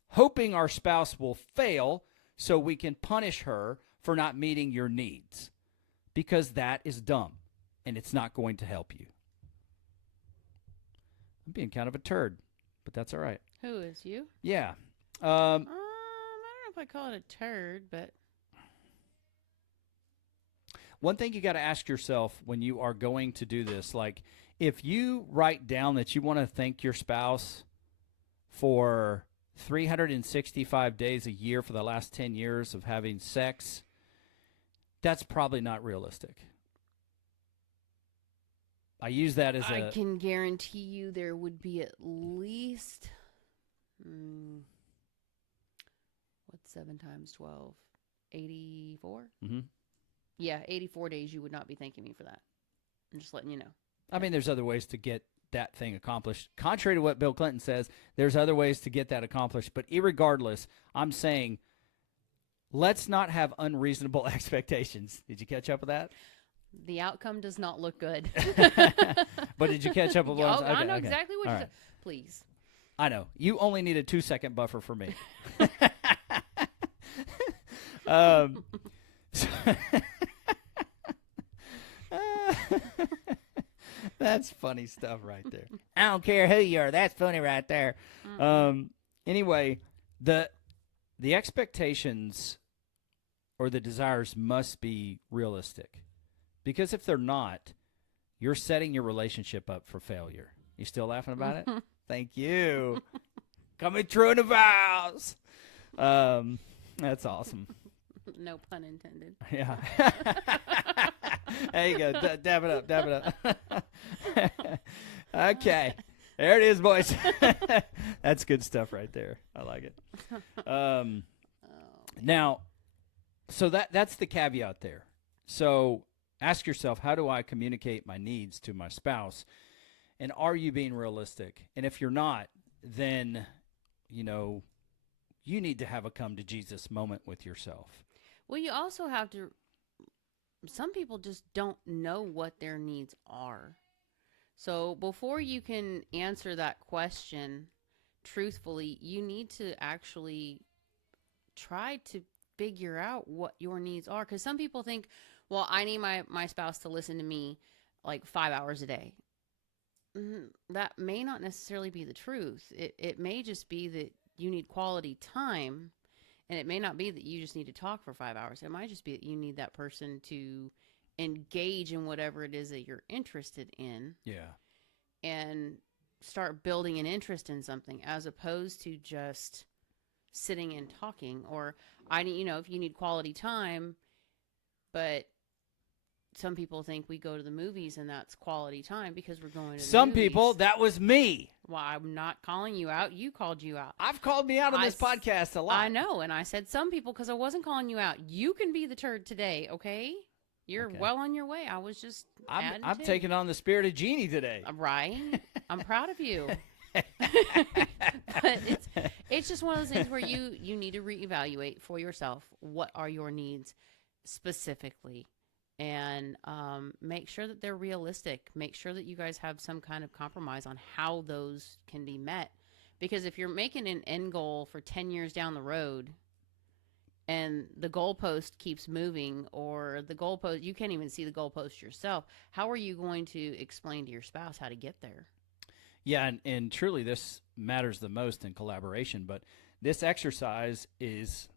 hoping our spouse will fail so we can punish her for not meeting your needs? Because that is dumb, and it's not going to help you. I'm being kind of a turd, but that's all right. Who is you? Yeah. I don't know if I call it a turd, but One thing you got to ask yourself when you are going to do this, like if you write down that you want to thank your spouse for 365 days a year for the last 10 years of having sex, that's probably not realistic. I use that as I can guarantee you there would be at least, what's 7 times 12? 84? Mm-hmm. Yeah, 84 days you would not be thanking me for that. I'm just letting you know. I mean, there's other ways to get that thing accomplished. Contrary to what Bill Clinton says, there's other ways to get that accomplished. But irregardless, I'm saying let's not have unreasonable expectations. Did you catch up with that? The outcome does not look good. But did you catch up with what I'm saying? I know exactly what you're saying. Please. I know. You only need a 2-second buffer for me. That's funny stuff right there. I don't care who you are. That's funny right there. Anyway, the expectations or the desires must be realistic. Because if they're not, you're setting your relationship up for failure. You still laughing about it? Thank you. Coming true in the vows. That's awesome. No pun intended. Yeah. There you go. Dab it up. Dab it up. Okay. There it is, boys. That's good stuff right there. I like it. Now, so that's the caveat there. So ask yourself, how do I communicate my needs to my spouse? And are you being realistic? And if you're not, then, you need to have a come to Jesus moment with yourself. Well, you also have to, some people just don't know what their needs are. So before you can answer that question truthfully, you need to actually try to figure out what your needs are. Because some people think, well, I need my spouse to listen to me like 5 hours a day. That may not necessarily be the truth. It may just be that you need quality time, and it may not be that you just need to talk for 5 hours. It might just be that you need that person to engage in whatever it is that you're interested in. Yeah. And start building an interest in something as opposed to just sitting and talking. Or if you need quality time, but some people think we go to the movies and that's quality time because we're going to the Some movies. people, that was me. Well, I'm not calling you out. You called you out. I've called me out on this podcast a lot. I know, and I said some people because I wasn't calling you out. You can be the turd today, okay? You're well on your way. I was just I'm taking on the spirit of Jeannie today. Right. I'm proud of you. But it's just one of those things where you need to reevaluate for yourself. What are your needs specifically? And make sure that they're realistic. Make sure that you guys have some kind of compromise on how those can be met. Because if you're making an end goal for 10 years down the road and the goalpost keeps moving, or the goalpost, you can't even see the goalpost yourself, how are you going to explain to your spouse how to get there? Yeah, and truly this matters the most in collaboration, but this exercise it's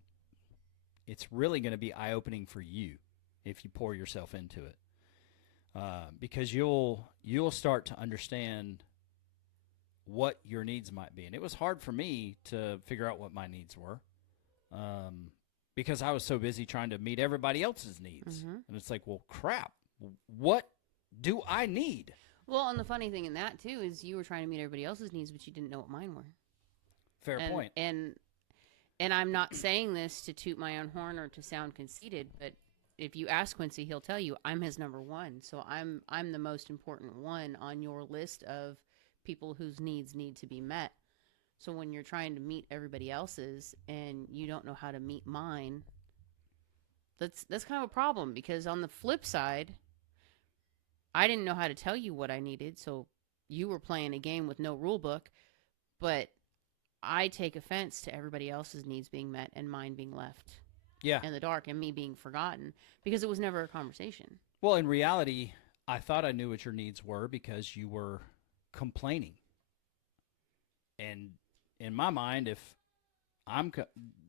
really going to be eye-opening for you if you pour yourself into it. Because you'll start to understand what your needs might be. And it was hard for me to figure out what my needs were. Because I was so busy trying to meet everybody else's needs. Mm-hmm. And it's like, well, crap, what do I need? Well, and the funny thing in that, too, is you were trying to meet everybody else's needs, but you didn't know what mine were. Fair point. And I'm not saying this to toot my own horn or to sound conceited, but if you ask Quincy, he'll tell you I'm his number one. So I'm the most important one on your list of people whose needs need to be met. So when you're trying to meet everybody else's and you don't know how to meet mine, that's kind of a problem, because on the flip side, I didn't know how to tell you what I needed, so you were playing a game with no rule book, but I take offense to everybody else's needs being met and mine being left Yeah. in the dark and me being forgotten because it was never a conversation. Well, in reality, I thought I knew what your needs were because you were complaining. And in my mind, if I'm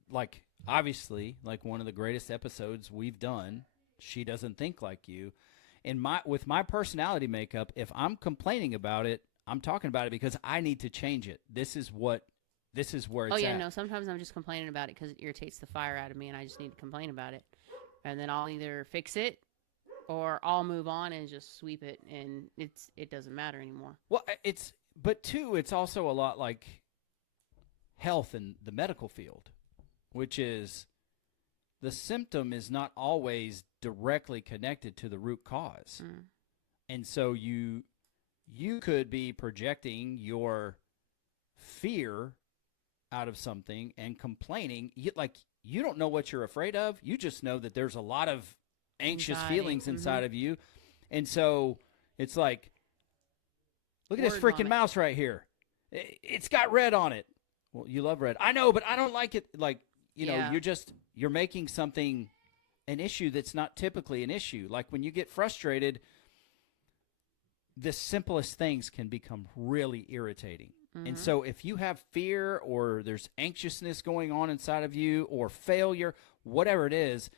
like, obviously, like one of the greatest episodes we've done, She Doesn't Think Like You. With my personality makeup, if I'm complaining about it, I'm talking about it because I need to change it. This is where it's at. No, sometimes I'm just complaining about it because it irritates the fire out of me and I just need to complain about it. And then I'll either fix it or I'll move on and just sweep it, and it doesn't matter anymore. Well, but too, it's also a lot like health in the medical field, which is the symptom is not always directly connected to the root cause. Mm. And so you could be projecting your fear out of something and complaining. You don't know what you're afraid of. You just know that there's a lot of anxious Anxiety. feelings inside of you. And so it's like, look at this Word freaking vomit. mouse right here. It's got red on it. Well, you love red. I know, but I don't like it. Like, Yeah. you're making something an issue that's not typically an issue. Like when you get frustrated, the simplest things can become really irritating. Mm-hmm. And so if you have fear or there's anxiousness going on inside of you or failure, whatever it is,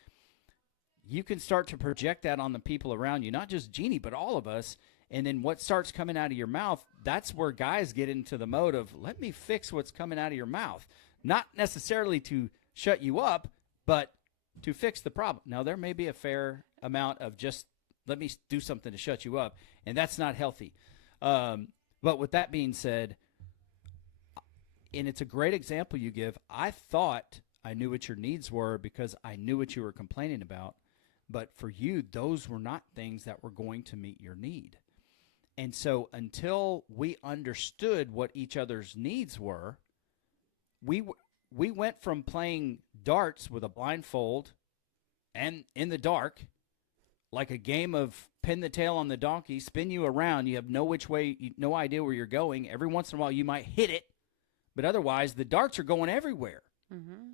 you can start to project that on the people around you, not just Jeannie, but all of us. And then what starts coming out of your mouth, that's where guys get into the mode of, let me fix what's coming out of your mouth. Not necessarily to shut you up, but to fix the problem. Now, there may be a fair amount of just, let me do something to shut you up, and that's not healthy. But with that being said, and it's a great example you give, I thought I knew what your needs were because I knew what you were complaining about. But for you, those were not things that were going to meet your need. And so until we understood what each other's needs were, we went from playing darts with a blindfold and in the dark, like a game of pin the tail on the donkey, spin you around. You have no idea where you're going. Every once in a while you might hit it, but otherwise the darts are going everywhere. Mm-hmm.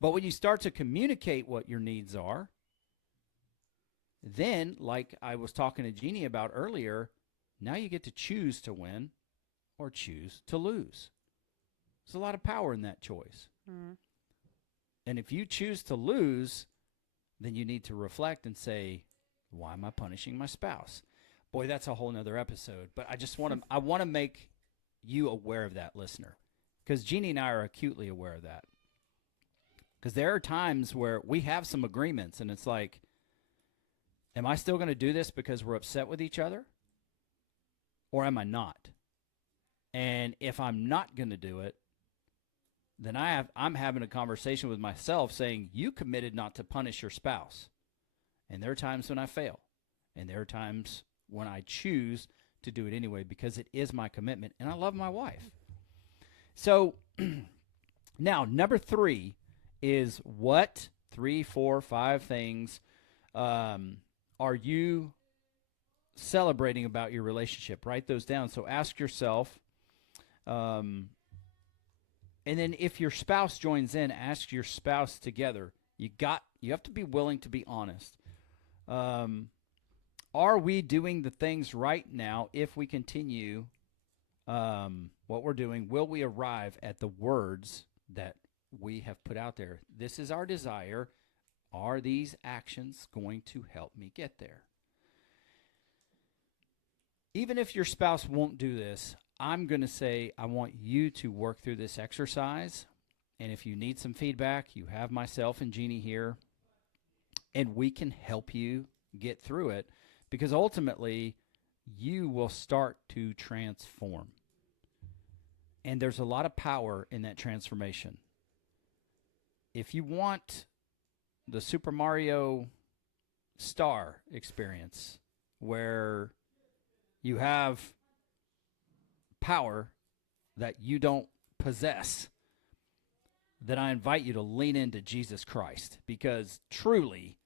But when you start to communicate what your needs are, then, like I was talking to Jeannie about earlier, now you get to choose to win or choose to lose. There's a lot of power in that choice. Mm-hmm. And if you choose to lose, then you need to reflect and say, why am I punishing my spouse? Boy, that's a whole nother episode. But I want to make you aware of that, listener, because Jeannie and I are acutely aware of that. Because there are times where we have some agreements, and it's like, am I still going to do this because we're upset with each other? Or am I not? And if I'm not going to do it, then I'm having a conversation with myself saying, you committed not to punish your spouse. And there are times when I fail. And there are times when I choose to do it anyway because it is my commitment and I love my wife. So now, number 3 is what 3, 4, 5 things are you celebrating about your relationship? Write those down. So ask yourself, and then if your spouse joins in, ask your spouse together. You have to be willing to be honest. Are we doing the things right now? If we continue what we're doing, will we arrive at the words that we have put out there? This is our desire. Are these actions going to help me get there? Even if your spouse won't do this, I'm going to say I want you to work through this exercise. And if you need some feedback, you have myself and Jeannie here, and we can help you get through it because ultimately you will start to transform. And there's a lot of power in that transformation. If you want the Super Mario star experience where you have power that you don't possess, then I invite you to lean into Jesus Christ, because truly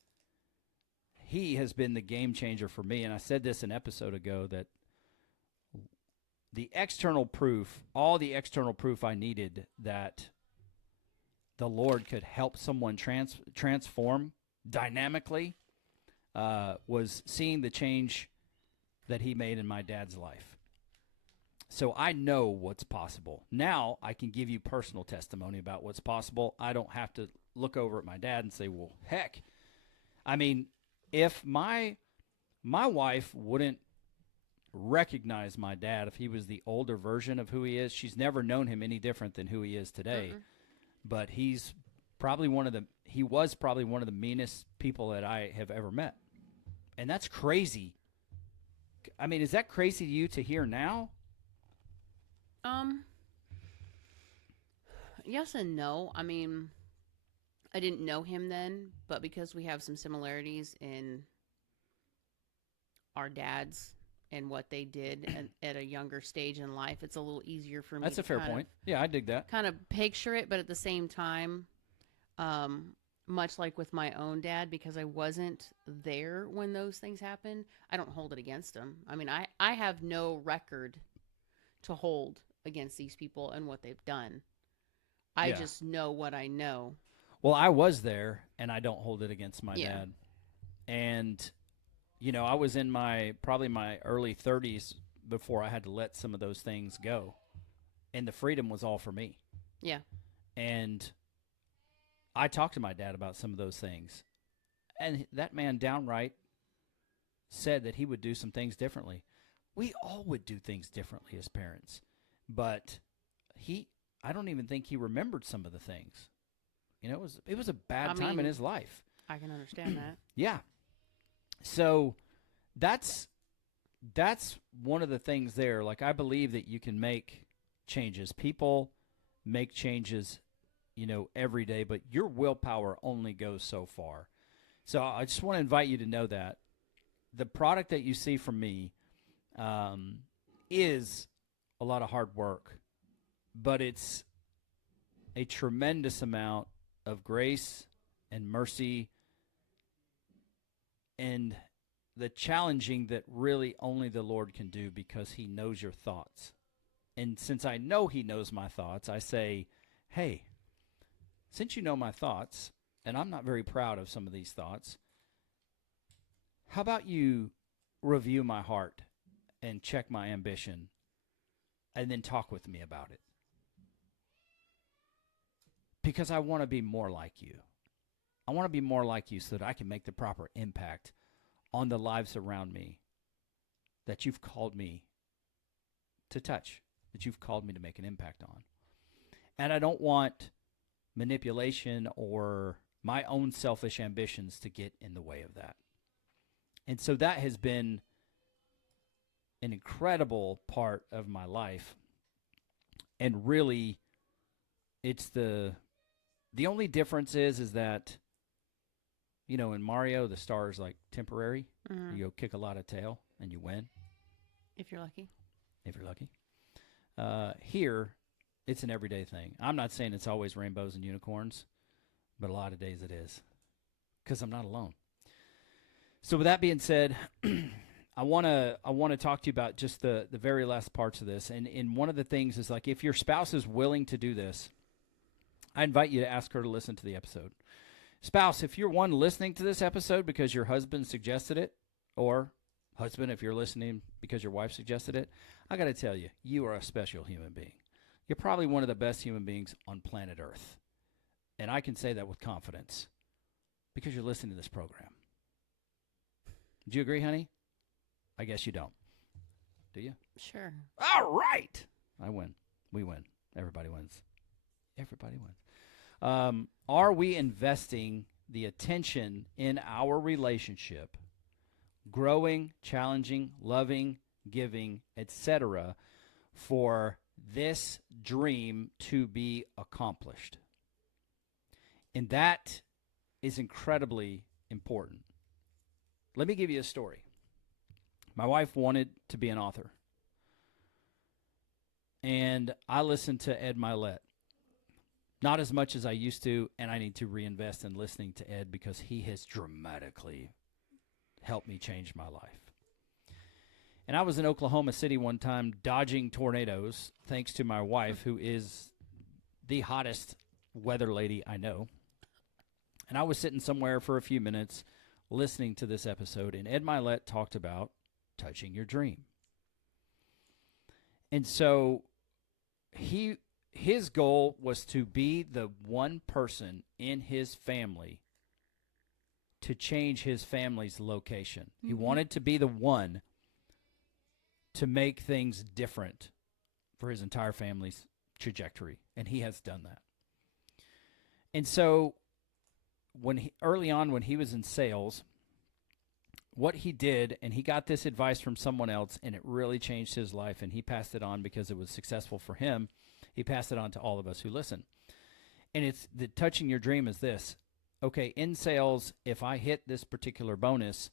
he has been the game changer for me. And I said this an episode ago, that the external proof, all the external proof I needed that the Lord could help someone transform dynamically, was seeing the change that he made in my dad's life. So I know what's possible. Now I can give you personal testimony about what's possible. I don't have to look over at my dad and say, well, heck. I mean, if my wife wouldn't recognize my dad if he was the older version of who he is, she's never known him any different than who he is today. But he was probably one of the meanest people that I have ever met. And that's crazy. I mean, is that crazy to you to hear now? Yes and no. I mean, I didn't know him then, but because we have some similarities in our dads and what they did at a younger stage in life, it's a little easier for me. That's a fair point. Yeah, I dig that. Kind of picture it, but at the same time, much like with my own dad, because I wasn't there when those things happened, I don't hold it against him. I mean, I have no record to hold against these people and what they've done. I just know what I know. Well, I was there, and I don't hold it against my dad. And, you know, I was in probably my early 30s before I had to let some of those things go. And the freedom was all for me. Yeah. And I talked to my dad about some of those things. And that man downright said that he would do some things differently. We all would do things differently as parents. But I don't even think he remembered some of the things. You know, it was a bad time in his life. I can understand that. Yeah. So that's one of the things there. Like, I believe that you can make changes. People make changes, you know, every day, but your willpower only goes so far. So I just want to invite you to know that the product that you see from me is a lot of hard work, but it's a tremendous amount of grace and mercy and the challenging that really only the Lord can do, because he knows your thoughts. And since I know he knows my thoughts, I say, hey, since you know my thoughts, and I'm not very proud of some of these thoughts, how about you review my heart and check my ambition and then talk with me about it? Because I want to be more like you. I want to be more like you so that I can make the proper impact on the lives around me that you've called me to touch, that you've called me to make an impact on. And I don't want manipulation or my own selfish ambitions to get in the way of that. And so that has been an incredible part of my life. And really, it's the only difference is that, you know, in Mario, the star is like temporary. Mm-hmm. You go kick a lot of tail and you win. If you're lucky. If you're lucky. Here, it's an everyday thing. I'm not saying it's always rainbows and unicorns, but a lot of days it is, because I'm not alone. So with that being said, I want to talk to you about just the very last parts of this. And one of the things is, like, if your spouse is willing to do this, I invite you to ask her to listen to the episode. Spouse, if you're one listening to this episode because your husband suggested it, or husband, if you're listening because your wife suggested it, I got to tell you, you are a special human being. You're probably one of the best human beings on planet Earth. And I can say that with confidence because you're listening to this program. Do you agree, honey? I guess you don't. Do you? Sure. All right. I win. We win. Everybody wins. Everybody wins. Are we investing the attention in our relationship, growing, challenging, loving, giving, etc., for this dream to be accomplished? And that is incredibly important. let me give you a story. My wife wanted to be an author. And I listened to Ed Milet. Not as much as I used to, and I need to reinvest in listening to Ed because he has dramatically helped me change my life. And I was in Oklahoma City one time dodging tornadoes, thanks to my wife, who is the hottest weather lady I know. And I was sitting somewhere for a few minutes listening to this episode, and Ed Milet talked about touching your dream. And so his goal was to be the one person in his family to change his family's location. Mm-hmm. He wanted to be the one to make things different for his entire family's trajectory, and he has done that. And so early on when he was in sales, what he did, and he got this advice from someone else, and it really changed his life, and he passed it on because it was successful for him. He passed it on to all of us who listen. And it's the touching your dream is this. Okay, in sales, if I hit this particular bonus,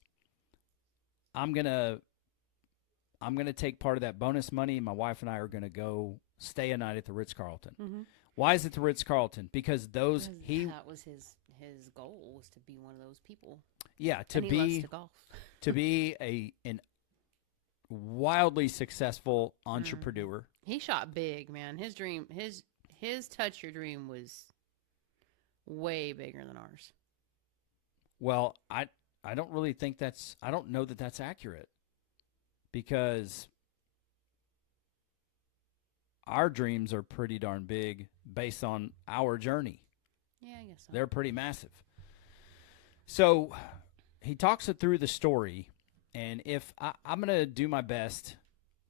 I'm gonna take part of that bonus money. My wife and I are gonna go stay a night at the Ritz-Carlton. Mm-hmm. Why is it the Ritz-Carlton? Because that was his goal, was to be one of those people. Yeah, he loves to golf. To be an wildly successful entrepreneur. He shot big, man. His dream, his touch your dream was way bigger than ours. Well, I don't really think I don't know that that's accurate, because our dreams are pretty darn big based on our journey. Yeah, I guess so. They're pretty massive. So he talks it through the story, and if I'm going to do my best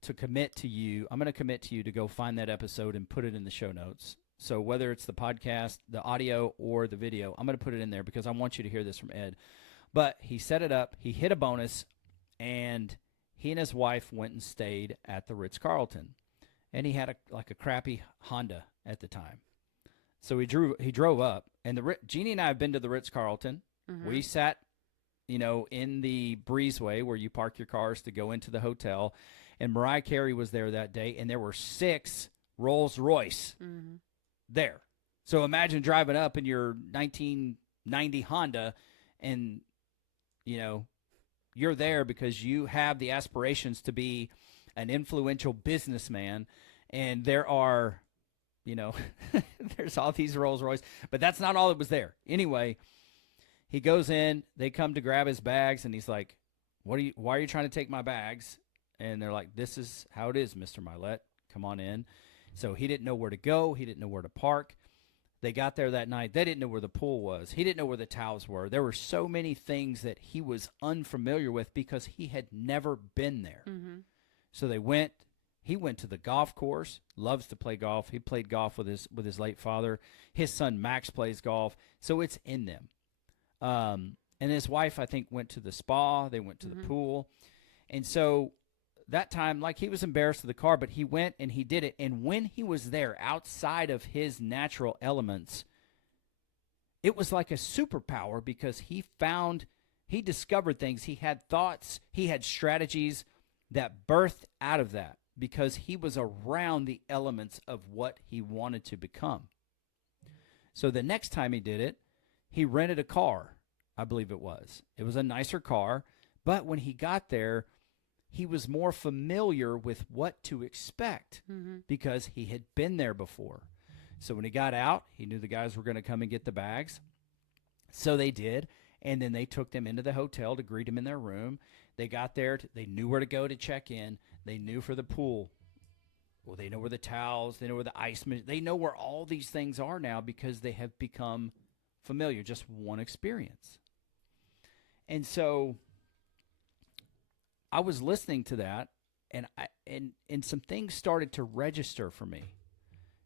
to commit to you, I'm going to commit to you to go find that episode and put it in the show notes. So whether it's the podcast, the audio, or the video, I'm going to put it in there because I want you to hear this from Ed. But he set it up. He hit a bonus, and he and his wife went and stayed at the Ritz-Carlton. And he had a crappy Honda at the time. So he drove up, and Jeannie and I have been to the Ritz-Carlton. Mm-hmm. We sat, in the breezeway where you park your cars to go into the hotel, and Mariah Carey was there that day, and there were 6 Rolls-Royce there. So imagine driving up in your 1990 Honda, and, you're there because you have the aspirations to be an influential businessman, and there are, there's all these Rolls Royce, but that's not all that was there. Anyway, he goes in, they come to grab his bags, and he's like, why are you trying to take my bags? And they're like, this is how it is, Mr. Milet. Come on in. So he didn't know where to go. He didn't know where to park. They got there that night. They didn't know where the pool was. He didn't know where the towels were. There were so many things that he was unfamiliar with because he had never been there. Mm-hmm. So he went to the golf course, loves to play golf. He played golf with his late father. His son Max plays golf. So it's in them. And his wife, I think, went to the spa. They went to the pool. And so that time, he was embarrassed of the car, but he went and he did it. And when he was there outside of his natural elements, it was like a superpower because he discovered things. He had thoughts. He had strategies that birthed out of that because he was around the elements of what he wanted to become. So the next time he did it, he rented a car, I believe it was. It was a nicer car, but when he got there, he was more familiar with what to expect because he had been there before. So when he got out, he knew the guys were going to come and get the bags. So they did, and then they took them into the hotel to greet him in their room. They got there. They knew where to go to check in. They knew for the pool. Well, they know where the towels. They know where the ice. They know where all these things are now because they have become familiar. Just one experience. And so I was listening to that, and some things started to register for me.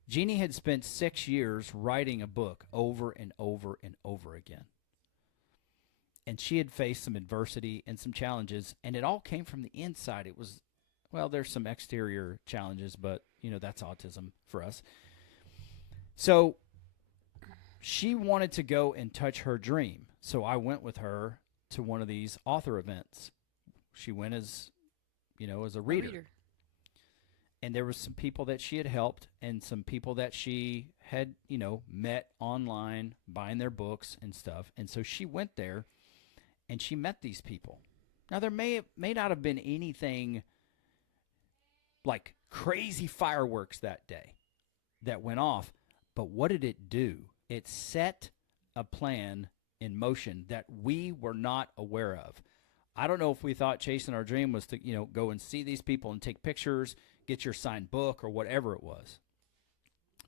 Jeannie had spent 6 years writing a book over and over and over again. And she had faced some adversity and some challenges, and it all came from the inside. It was, there's some exterior challenges, but, that's autism for us. So she wanted to go and touch her dream. So I went with her to one of these author events. She went as, as a reader. And there was some people that she had helped and some people that she had, met online, buying their books and stuff. And so she went there and she met these people. Now, there may not have been anything like crazy fireworks that day that went off, but what did it do? It set a plan in motion that we were not aware of. I don't know if we thought chasing our dream was to, go and see these people and take pictures, get your signed book or whatever it was.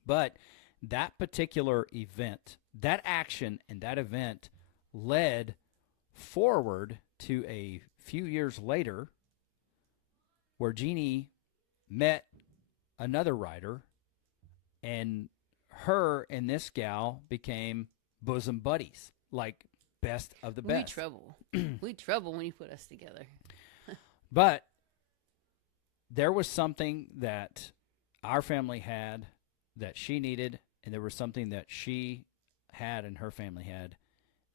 But that particular event, that action and that event led forward to a few years later where Jeannie met another writer, and her and this gal became bosom buddies, like best of the best. We trouble when you put us together. But there was something that our family had that she needed, and there was something that she had and her family had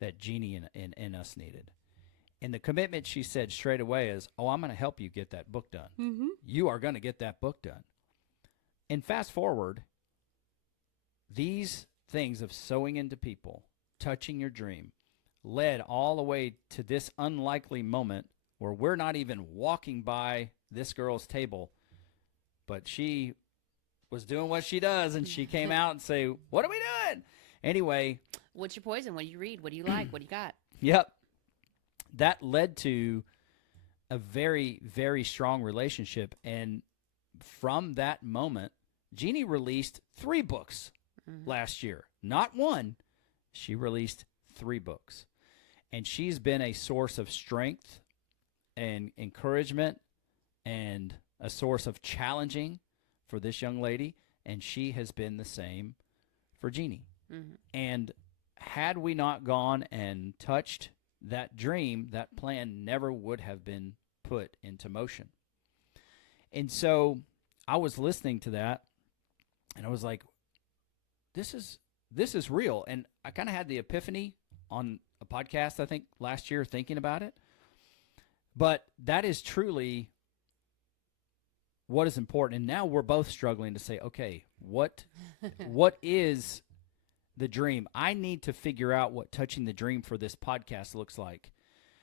that Jeannie and us needed. And the commitment, she said straight away, is, I'm going to help you get that book done. Mm-hmm. You are going to get that book done. And fast forward, these things of sowing into people, touching your dream, led all the way to this unlikely moment where we're not even walking by this girl's table, but she was doing what she does, and she came out and say, "What are we doing?" Anyway. What's your poison? What do you read? What do you like? What do you got? Yep. That led to a very, very strong relationship. And from that moment, Jeannie released 3 books last year. Not one. She released 3 books. And she's been a source of strength and encouragement and a source of challenging for this young lady. And she has been the same for Jeannie. Mm-hmm. And had we not gone and touched that dream, that plan never would have been put into motion. And so I was listening to that, and I was like, this is real. And I kind of had the epiphany on a podcast, I think, last year, thinking about it. But that is truly what is important. And now we're both struggling to say, okay, what is the dream? I need to figure out what touching the dream for this podcast looks like,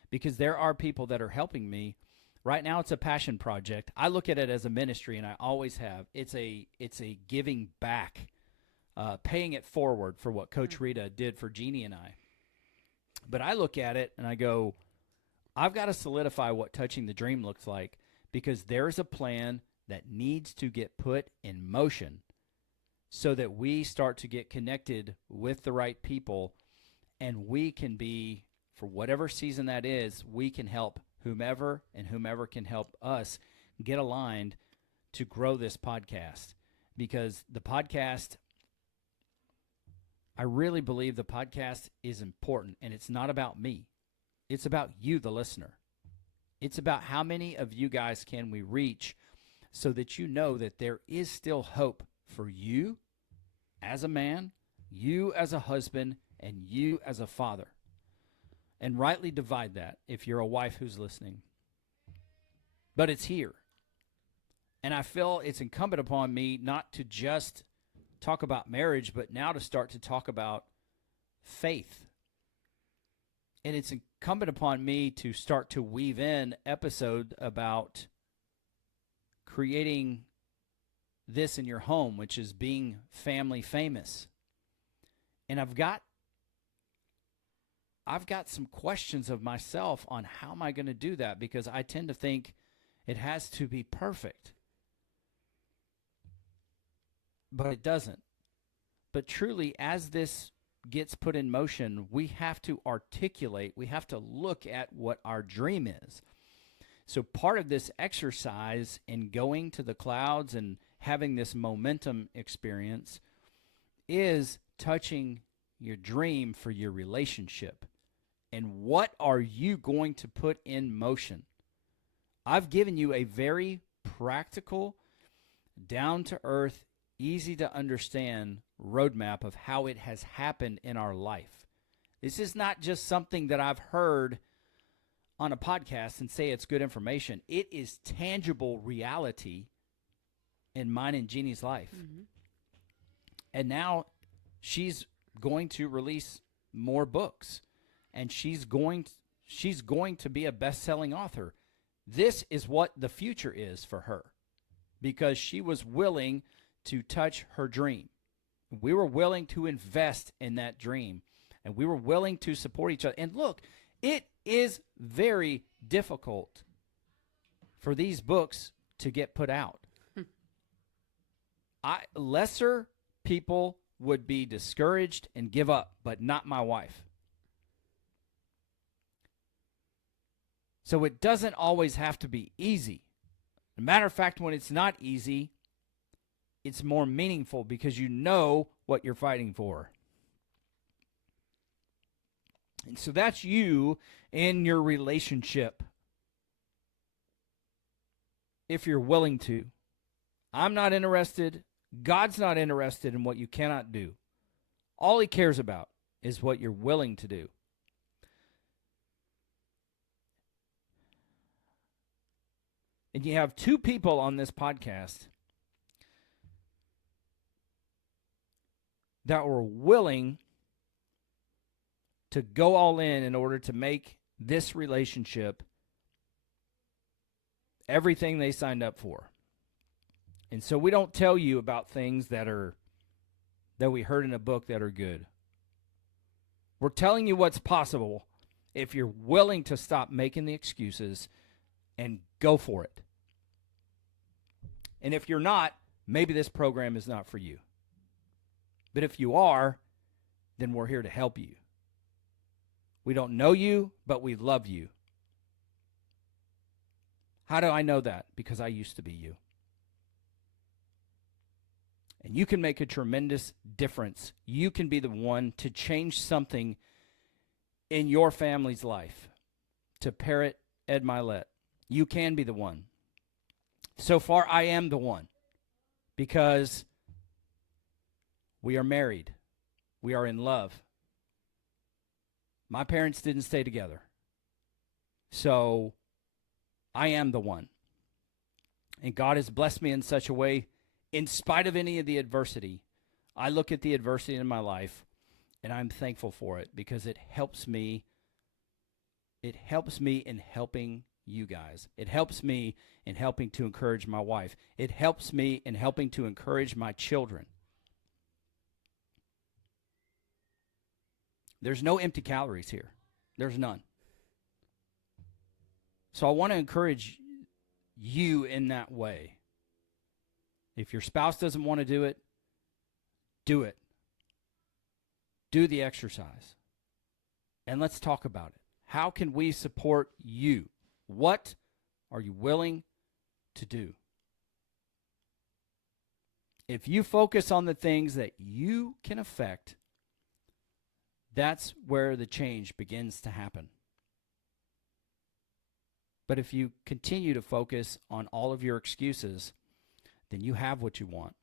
because there are people that are helping me. Right now it's a passion project. I look at it as a ministry, and I always have. It's a giving back, paying it forward for what Coach Rita did for Jeannie and I. But I look at it and I go, I've got to solidify what touching the dream looks like, because there's a plan that needs to get put in motion so that we start to get connected with the right people, and we can be, for whatever season that is, we can help whomever, and whomever can help us get aligned to grow this podcast. Because the podcast, I really believe the podcast is important, and it's not about me. It's about you, the listener. It's about how many of you guys can we reach so that you know that there is still hope for you as a man, you as a husband, and you as a father. And rightly divide that if you're a wife who's listening. But it's here. And I feel it's incumbent upon me not to just talk about marriage, but now to start to talk about faith. And it's incumbent upon me to start to weave in episode about creating this in your home, which is being family famous. And I've got some questions of myself on how am I going to do that, because I tend to think it has to be perfect. But it doesn't. But truly, as this gets put in motion, we have to articulate, we have to look at what our dream is. So part of this exercise in going to the clouds and having this momentum experience is touching your dream for your relationship. And what are you going to put in motion? I've given you a very practical, down-to-earth, easy-to-understand roadmap of how it has happened in our life. This is not just something that I've heard on a podcast and say it's good information. It is tangible reality in mine and Jeannie's life. Mm-hmm. And now she's going to release more books, and she's going to be a best-selling author. This is what the future is for her, because she was willing to touch her dream. We were willing to invest in that dream, and we were willing to support each other. And look, it is very difficult for these books to get put out. Lesser people would be discouraged and give up, but not my wife. So it doesn't always have to be easy. As a matter of fact, when it's not easy, it's more meaningful because you know what you're fighting for. And so that's you in your relationship, if you're willing to. I'm not interested. God's not interested in what you cannot do. All he cares about is what you're willing to do. And you have two people on this podcast that were willing to go all in order to make this relationship everything they signed up for. And so we don't tell you about things that we heard in a book that are good. We're telling you what's possible if you're willing to stop making the excuses and go for it. And if you're not, maybe this program is not for you. But if you are, then we're here to help you. We don't know you, but we love you. How do I know that? Because I used to be you. And you can make a tremendous difference. You can be the one to change something in your family's life. To parrot Ed Milet, you can be the one. So far, I am the one. Because we are married. We are in love. My parents didn't stay together. So I am the one. And God has blessed me in such a way, in spite of any of the adversity. I look at the adversity in my life, and I'm thankful for it because it helps me. It helps me in helping you guys. It helps me in helping to encourage my wife. It helps me in helping to encourage my children. There's no empty calories here. There's none. So I want to encourage you in that way. If your spouse doesn't want to do it, do it. Do the exercise. And let's talk about it. How can we support you? What are you willing to do? If you focus on the things that you can affect, that's where the change begins to happen. But if you continue to focus on all of your excuses, then you have what you want.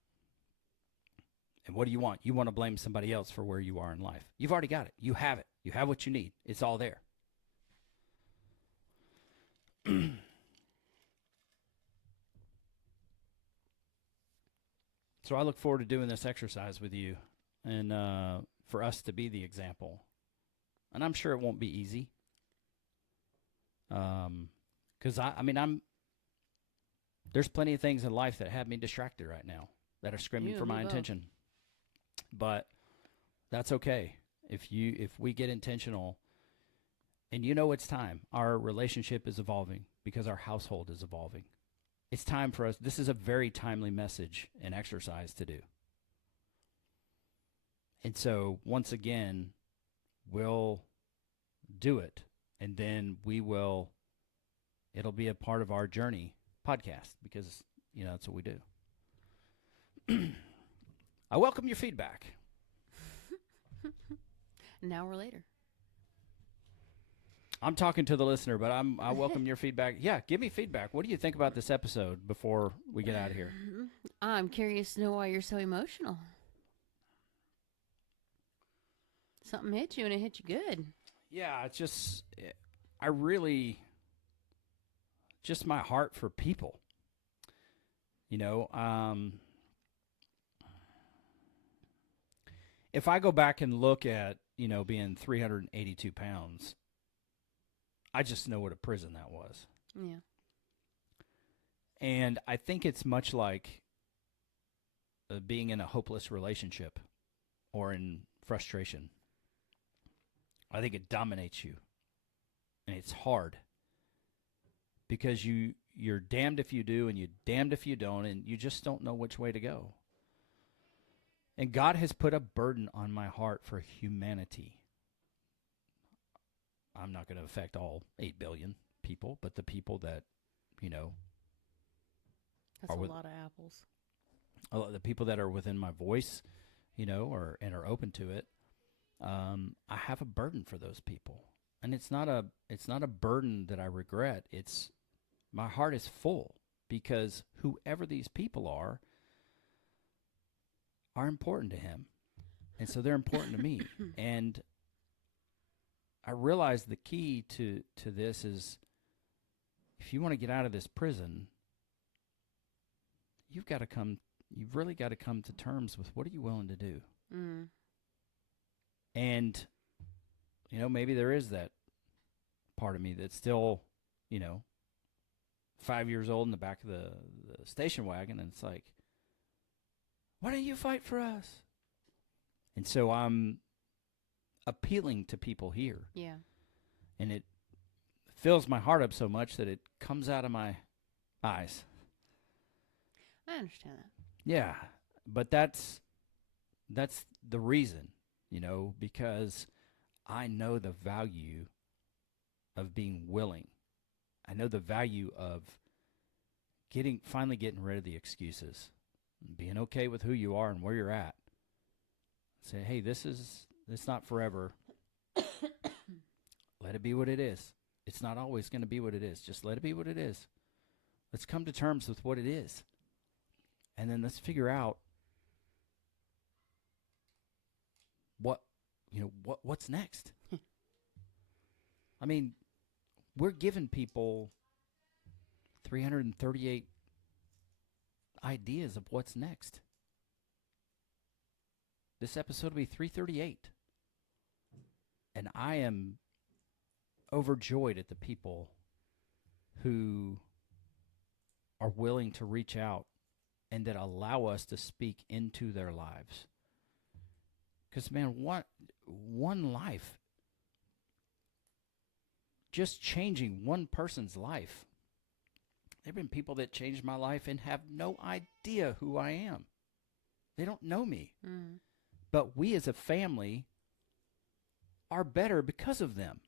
And what do you want? You want to blame somebody else for where you are in life. You've already got it. You have it. You have what you need. It's all there. So I look forward to doing this exercise with you and for us to be the example. And I'm sure it won't be easy. Because there's plenty of things in life that have me distracted right now that are screaming for my attention. But that's okay. If we get intentional, and you know it's time. Our relationship is evolving because our household is evolving. It's time for us. This is a very timely message and exercise to do. And so once again, we'll do it. And then it'll be a part of our journey podcast because, that's what we do. I welcome your feedback. An hour later. I'm talking to the listener, but I welcome your feedback. Yeah, give me feedback. What do you think about this episode before we get out of here? I'm curious to know why you're so emotional. Something hit you and it hit you good. Yeah, it's just, I really just my heart for people. If I go back and look at, being 382 pounds, I just know what a prison that was. Yeah. And I think it's much like being in a hopeless relationship or in frustration. I think it dominates you. And it's hard. Because you're damned if you do and you're damned if you don't, and you just don't know which way to go. And God has put a burden on my heart for humanity. I'm not going to affect all 8 billion people, but the people that, That's a lot of apples. the people that are within my voice, and are open to it. I have a burden for those people. And it's not a burden that I regret. It's my heart is full because whoever these people are important to him. And so they're important to me. And I realize the key to this is if you want to get out of this prison, you've really got to come to terms with what are you willing to do. Mm. And, maybe there is that part of me that's still, 5 years old in the back of the station wagon. And it's like, why don't you fight for us? And so I'm appealing to people here. Yeah. And it fills my heart up so much that it comes out of my eyes. I understand that. Yeah. But that's the reason, because I know the value of being willing. I know the value of finally getting rid of the excuses, being okay with who you are and where you're at. Say, hey, it's not forever. Let it be what it is. It's not always going to be what it is. Just let it be what it is. Let's come to terms with what it is. And then let's figure out what's next. I mean, we're giving people 338 ideas of what's next. This episode will be 338. And I am overjoyed at the people who are willing to reach out and that allow us to speak into their lives. Because, man, one life, just changing one person's life. There have been people that changed my life and have no idea who I am. They don't know me. Mm. But we as a family are better because of them.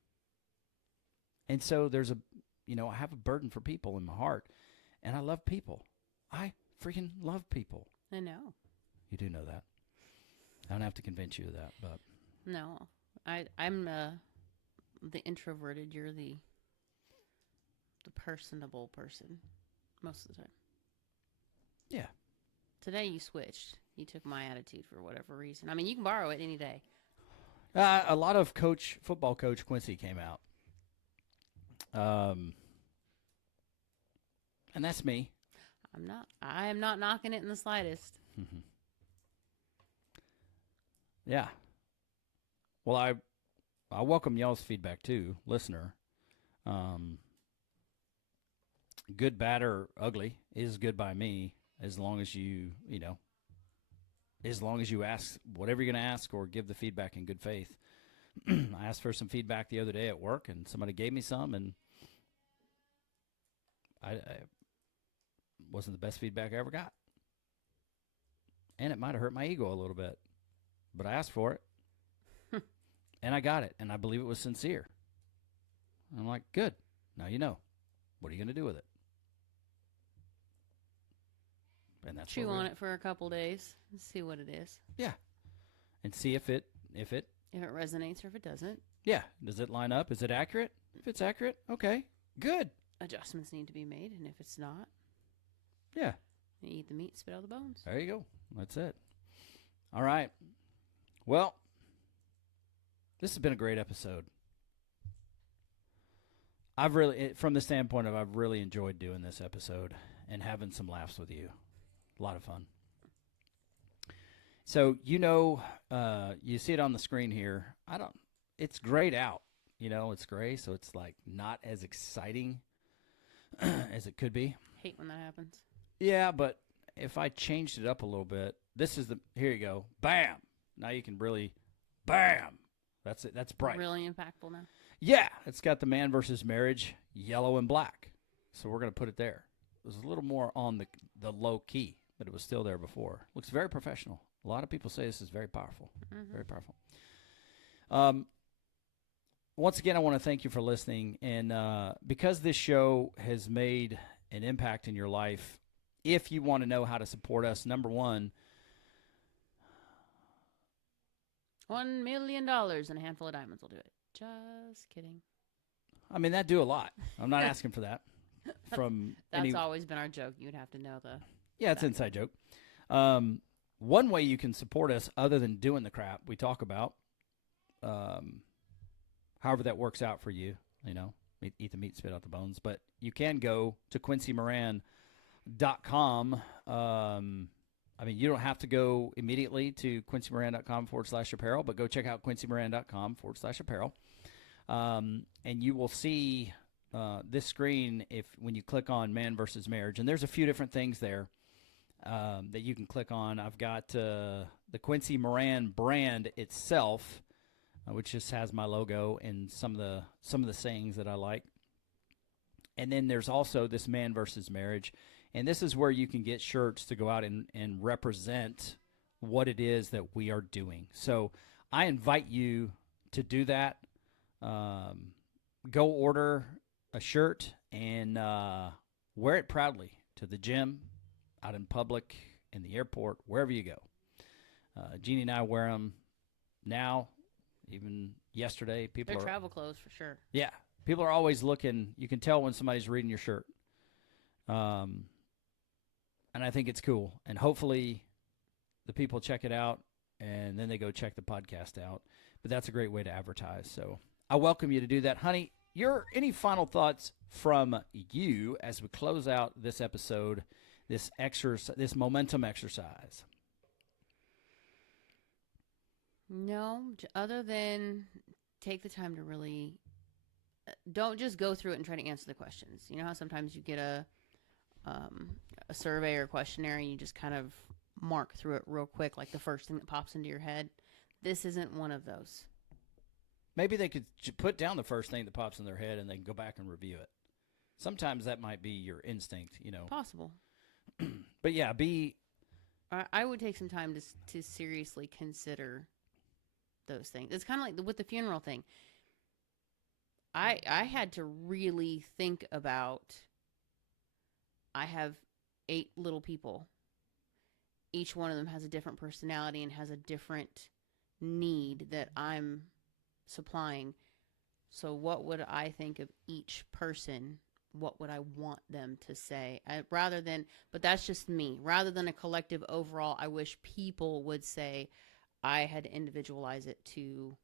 And so I have a burden for people in my heart. And I love people. I freaking love people. I know. You do know that. I don't have to convince you of that, but. No. I'm the introverted. You're the personable person most of the time. Yeah. Today you switched. You took my attitude for whatever reason. I mean, you can borrow it any day. A lot of football coach Quincy came out. And that's me. I am not knocking it in the slightest. Mm-hmm. Yeah. Well, I welcome y'all's feedback too, listener. Good, bad, or ugly is good by me as long as as long as you ask whatever you're going to ask or give the feedback in good faith. I asked for some feedback the other day at work, and somebody gave me some, and I wasn't the best feedback I ever got. And it might have hurt my ego a little bit, but I asked for it, and I got it, and I believe it was sincere. And I'm like, good. Now you know. What are you going to do with it? And that's chew on it for a couple days and see what it is. Yeah, and see if it resonates or if it doesn't. Yeah, does it line up? Is it accurate? If it's accurate, okay, good. Adjustments need to be made, and if it's not, yeah, you eat the meat, spit out the bones. There you go. That's it. All right. Well, this has been a great episode. from the standpoint of I've really enjoyed doing this episode and having some laughs with you. A lot of fun. So, you see it on the screen here. It's grayed out. It's gray, so it's like not as exciting as it could be. Hate when that happens. Yeah, but if I changed it up a little bit, here you go. Bam. Now you can really, bam. That's it. That's bright. Really impactful now. Yeah, it's got the Man versus Marriage, yellow and black. So we're going to put it there. It was a little more on the low key, but it was still there before. Looks very professional. A lot of people say this is very powerful. Mm-hmm. Very powerful. Once again, I want to thank you for listening. And because this show has made an impact in your life, if you want to know how to support us, number one, $1 million and a handful of diamonds will do it. Just kidding. I mean, that'd do a lot. I'm not asking for that. That's always been our joke. You'd have to know the. Yeah, it's an inside joke. One way you can support us, other than doing the crap we talk about, however that works out for you, eat the meat, spit out the bones. But you can go to QuincyMoran.com. You don't have to go immediately to QuincyMoran.com/apparel, but go check out QuincyMoran.com/apparel. And you will see this screen when you click on Man versus Marriage. And there's a few different things there that you can click on. I've got the Quincy Moran brand itself, which just has my logo and some of the sayings that I like. And then there's also this Man versus Marriage. And this is where you can get shirts to go out and represent what it is that we are doing. So I invite you to do that. Go order a shirt and wear it proudly to the gym, out in public, in the airport, wherever you go. Jeannie and I wear them now, even yesterday. They're travel clothes for sure. Yeah. People are always looking. You can tell when somebody's reading your shirt. And I think it's cool. And hopefully the people check it out and then they go check the podcast out. But that's a great way to advertise. So I welcome you to do that. Honey, any final thoughts from you as we close out this episode, this momentum exercise? No, other than take the time to really don't just go through it and try to answer the questions. You know how sometimes you get a survey or questionnaire and you just kind of mark through it real quick, like the first thing that pops into your head. This isn't one of those. Maybe they could put down the first thing that pops in their head and they can go back and review it. Sometimes that might be your instinct, Possible. But yeah, I would take some time to seriously consider those things. It's kind of like with the funeral thing. I had to really think about, I have 8 little people. Each one of them has a different personality and has a different need that I'm supplying. So what would I think of each person? What would I want them to say? But that's just me. Rather than a collective overall, I wish people would say, I had to individualize it to,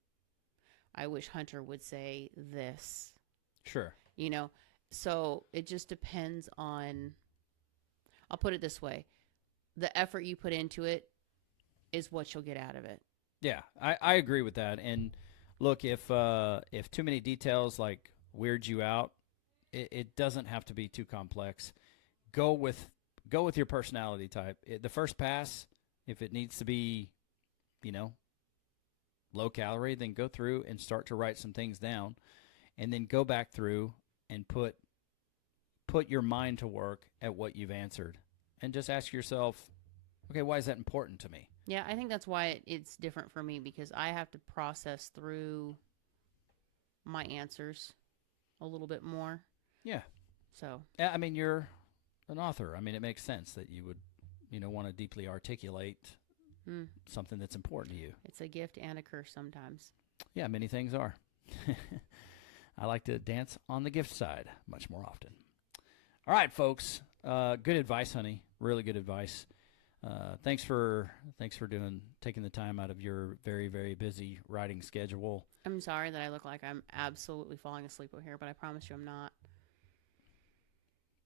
I wish Hunter would say this. Sure. So it just depends on, I'll put it this way. The effort you put into it is what you'll get out of it. Yeah, I agree with that. And look, if too many details like weird you out, it doesn't have to be too complex. Go with your personality type. The first pass, if it needs to be, low calorie, then go through and start to write some things down, and then go back through and put your mind to work at what you've answered, and just ask yourself, okay, why is that important to me? Yeah, I think that's why it's different for me, because I have to process through my answers a little bit more. Yeah. So. Yeah, I mean, you're an author. I mean, it makes sense that you would, want to deeply articulate something that's important to you. It's a gift and a curse sometimes. Yeah, many things are. I like to dance on the gift side much more often. All right, folks. Good advice, honey. Really good advice. Thanks for taking the time out of your very, very busy writing schedule. I'm sorry that I look like I'm absolutely falling asleep over here, but I promise you I'm not.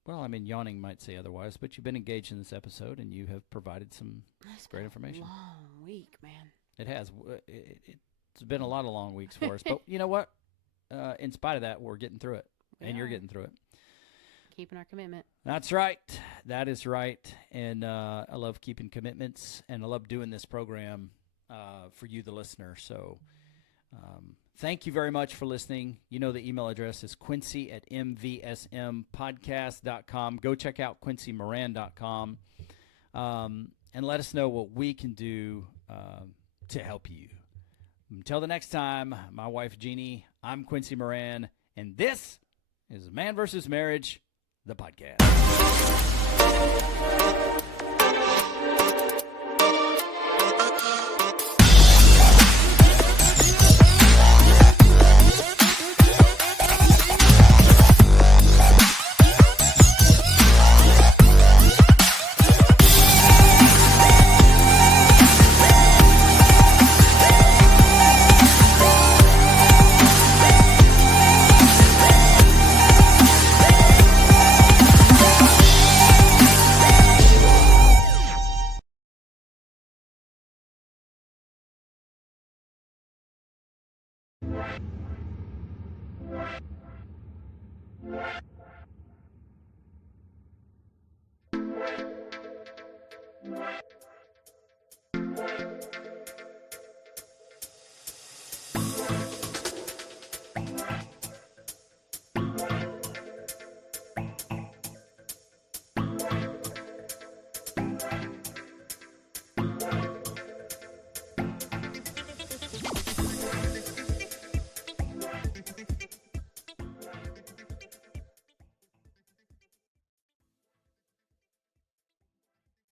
Well, I mean, yawning might say otherwise, but you've been engaged in this episode and you have provided some great information. Long week, man. It has. It's been a lot of long weeks for us, but you know what? In spite of that, we're getting through it, and you're getting through it. Keeping our commitment. That's right. That is right. And I love keeping commitments, and I love doing this program for you, the listener. So thank you very much for listening. You know the email address is quincy@mvsmpodcast.com. Go check out quincymoran.com and let us know what we can do to help you. Until the next time, my wife Jeannie, I'm Quincy Moran, and this is Man vs. Marriage, the podcast.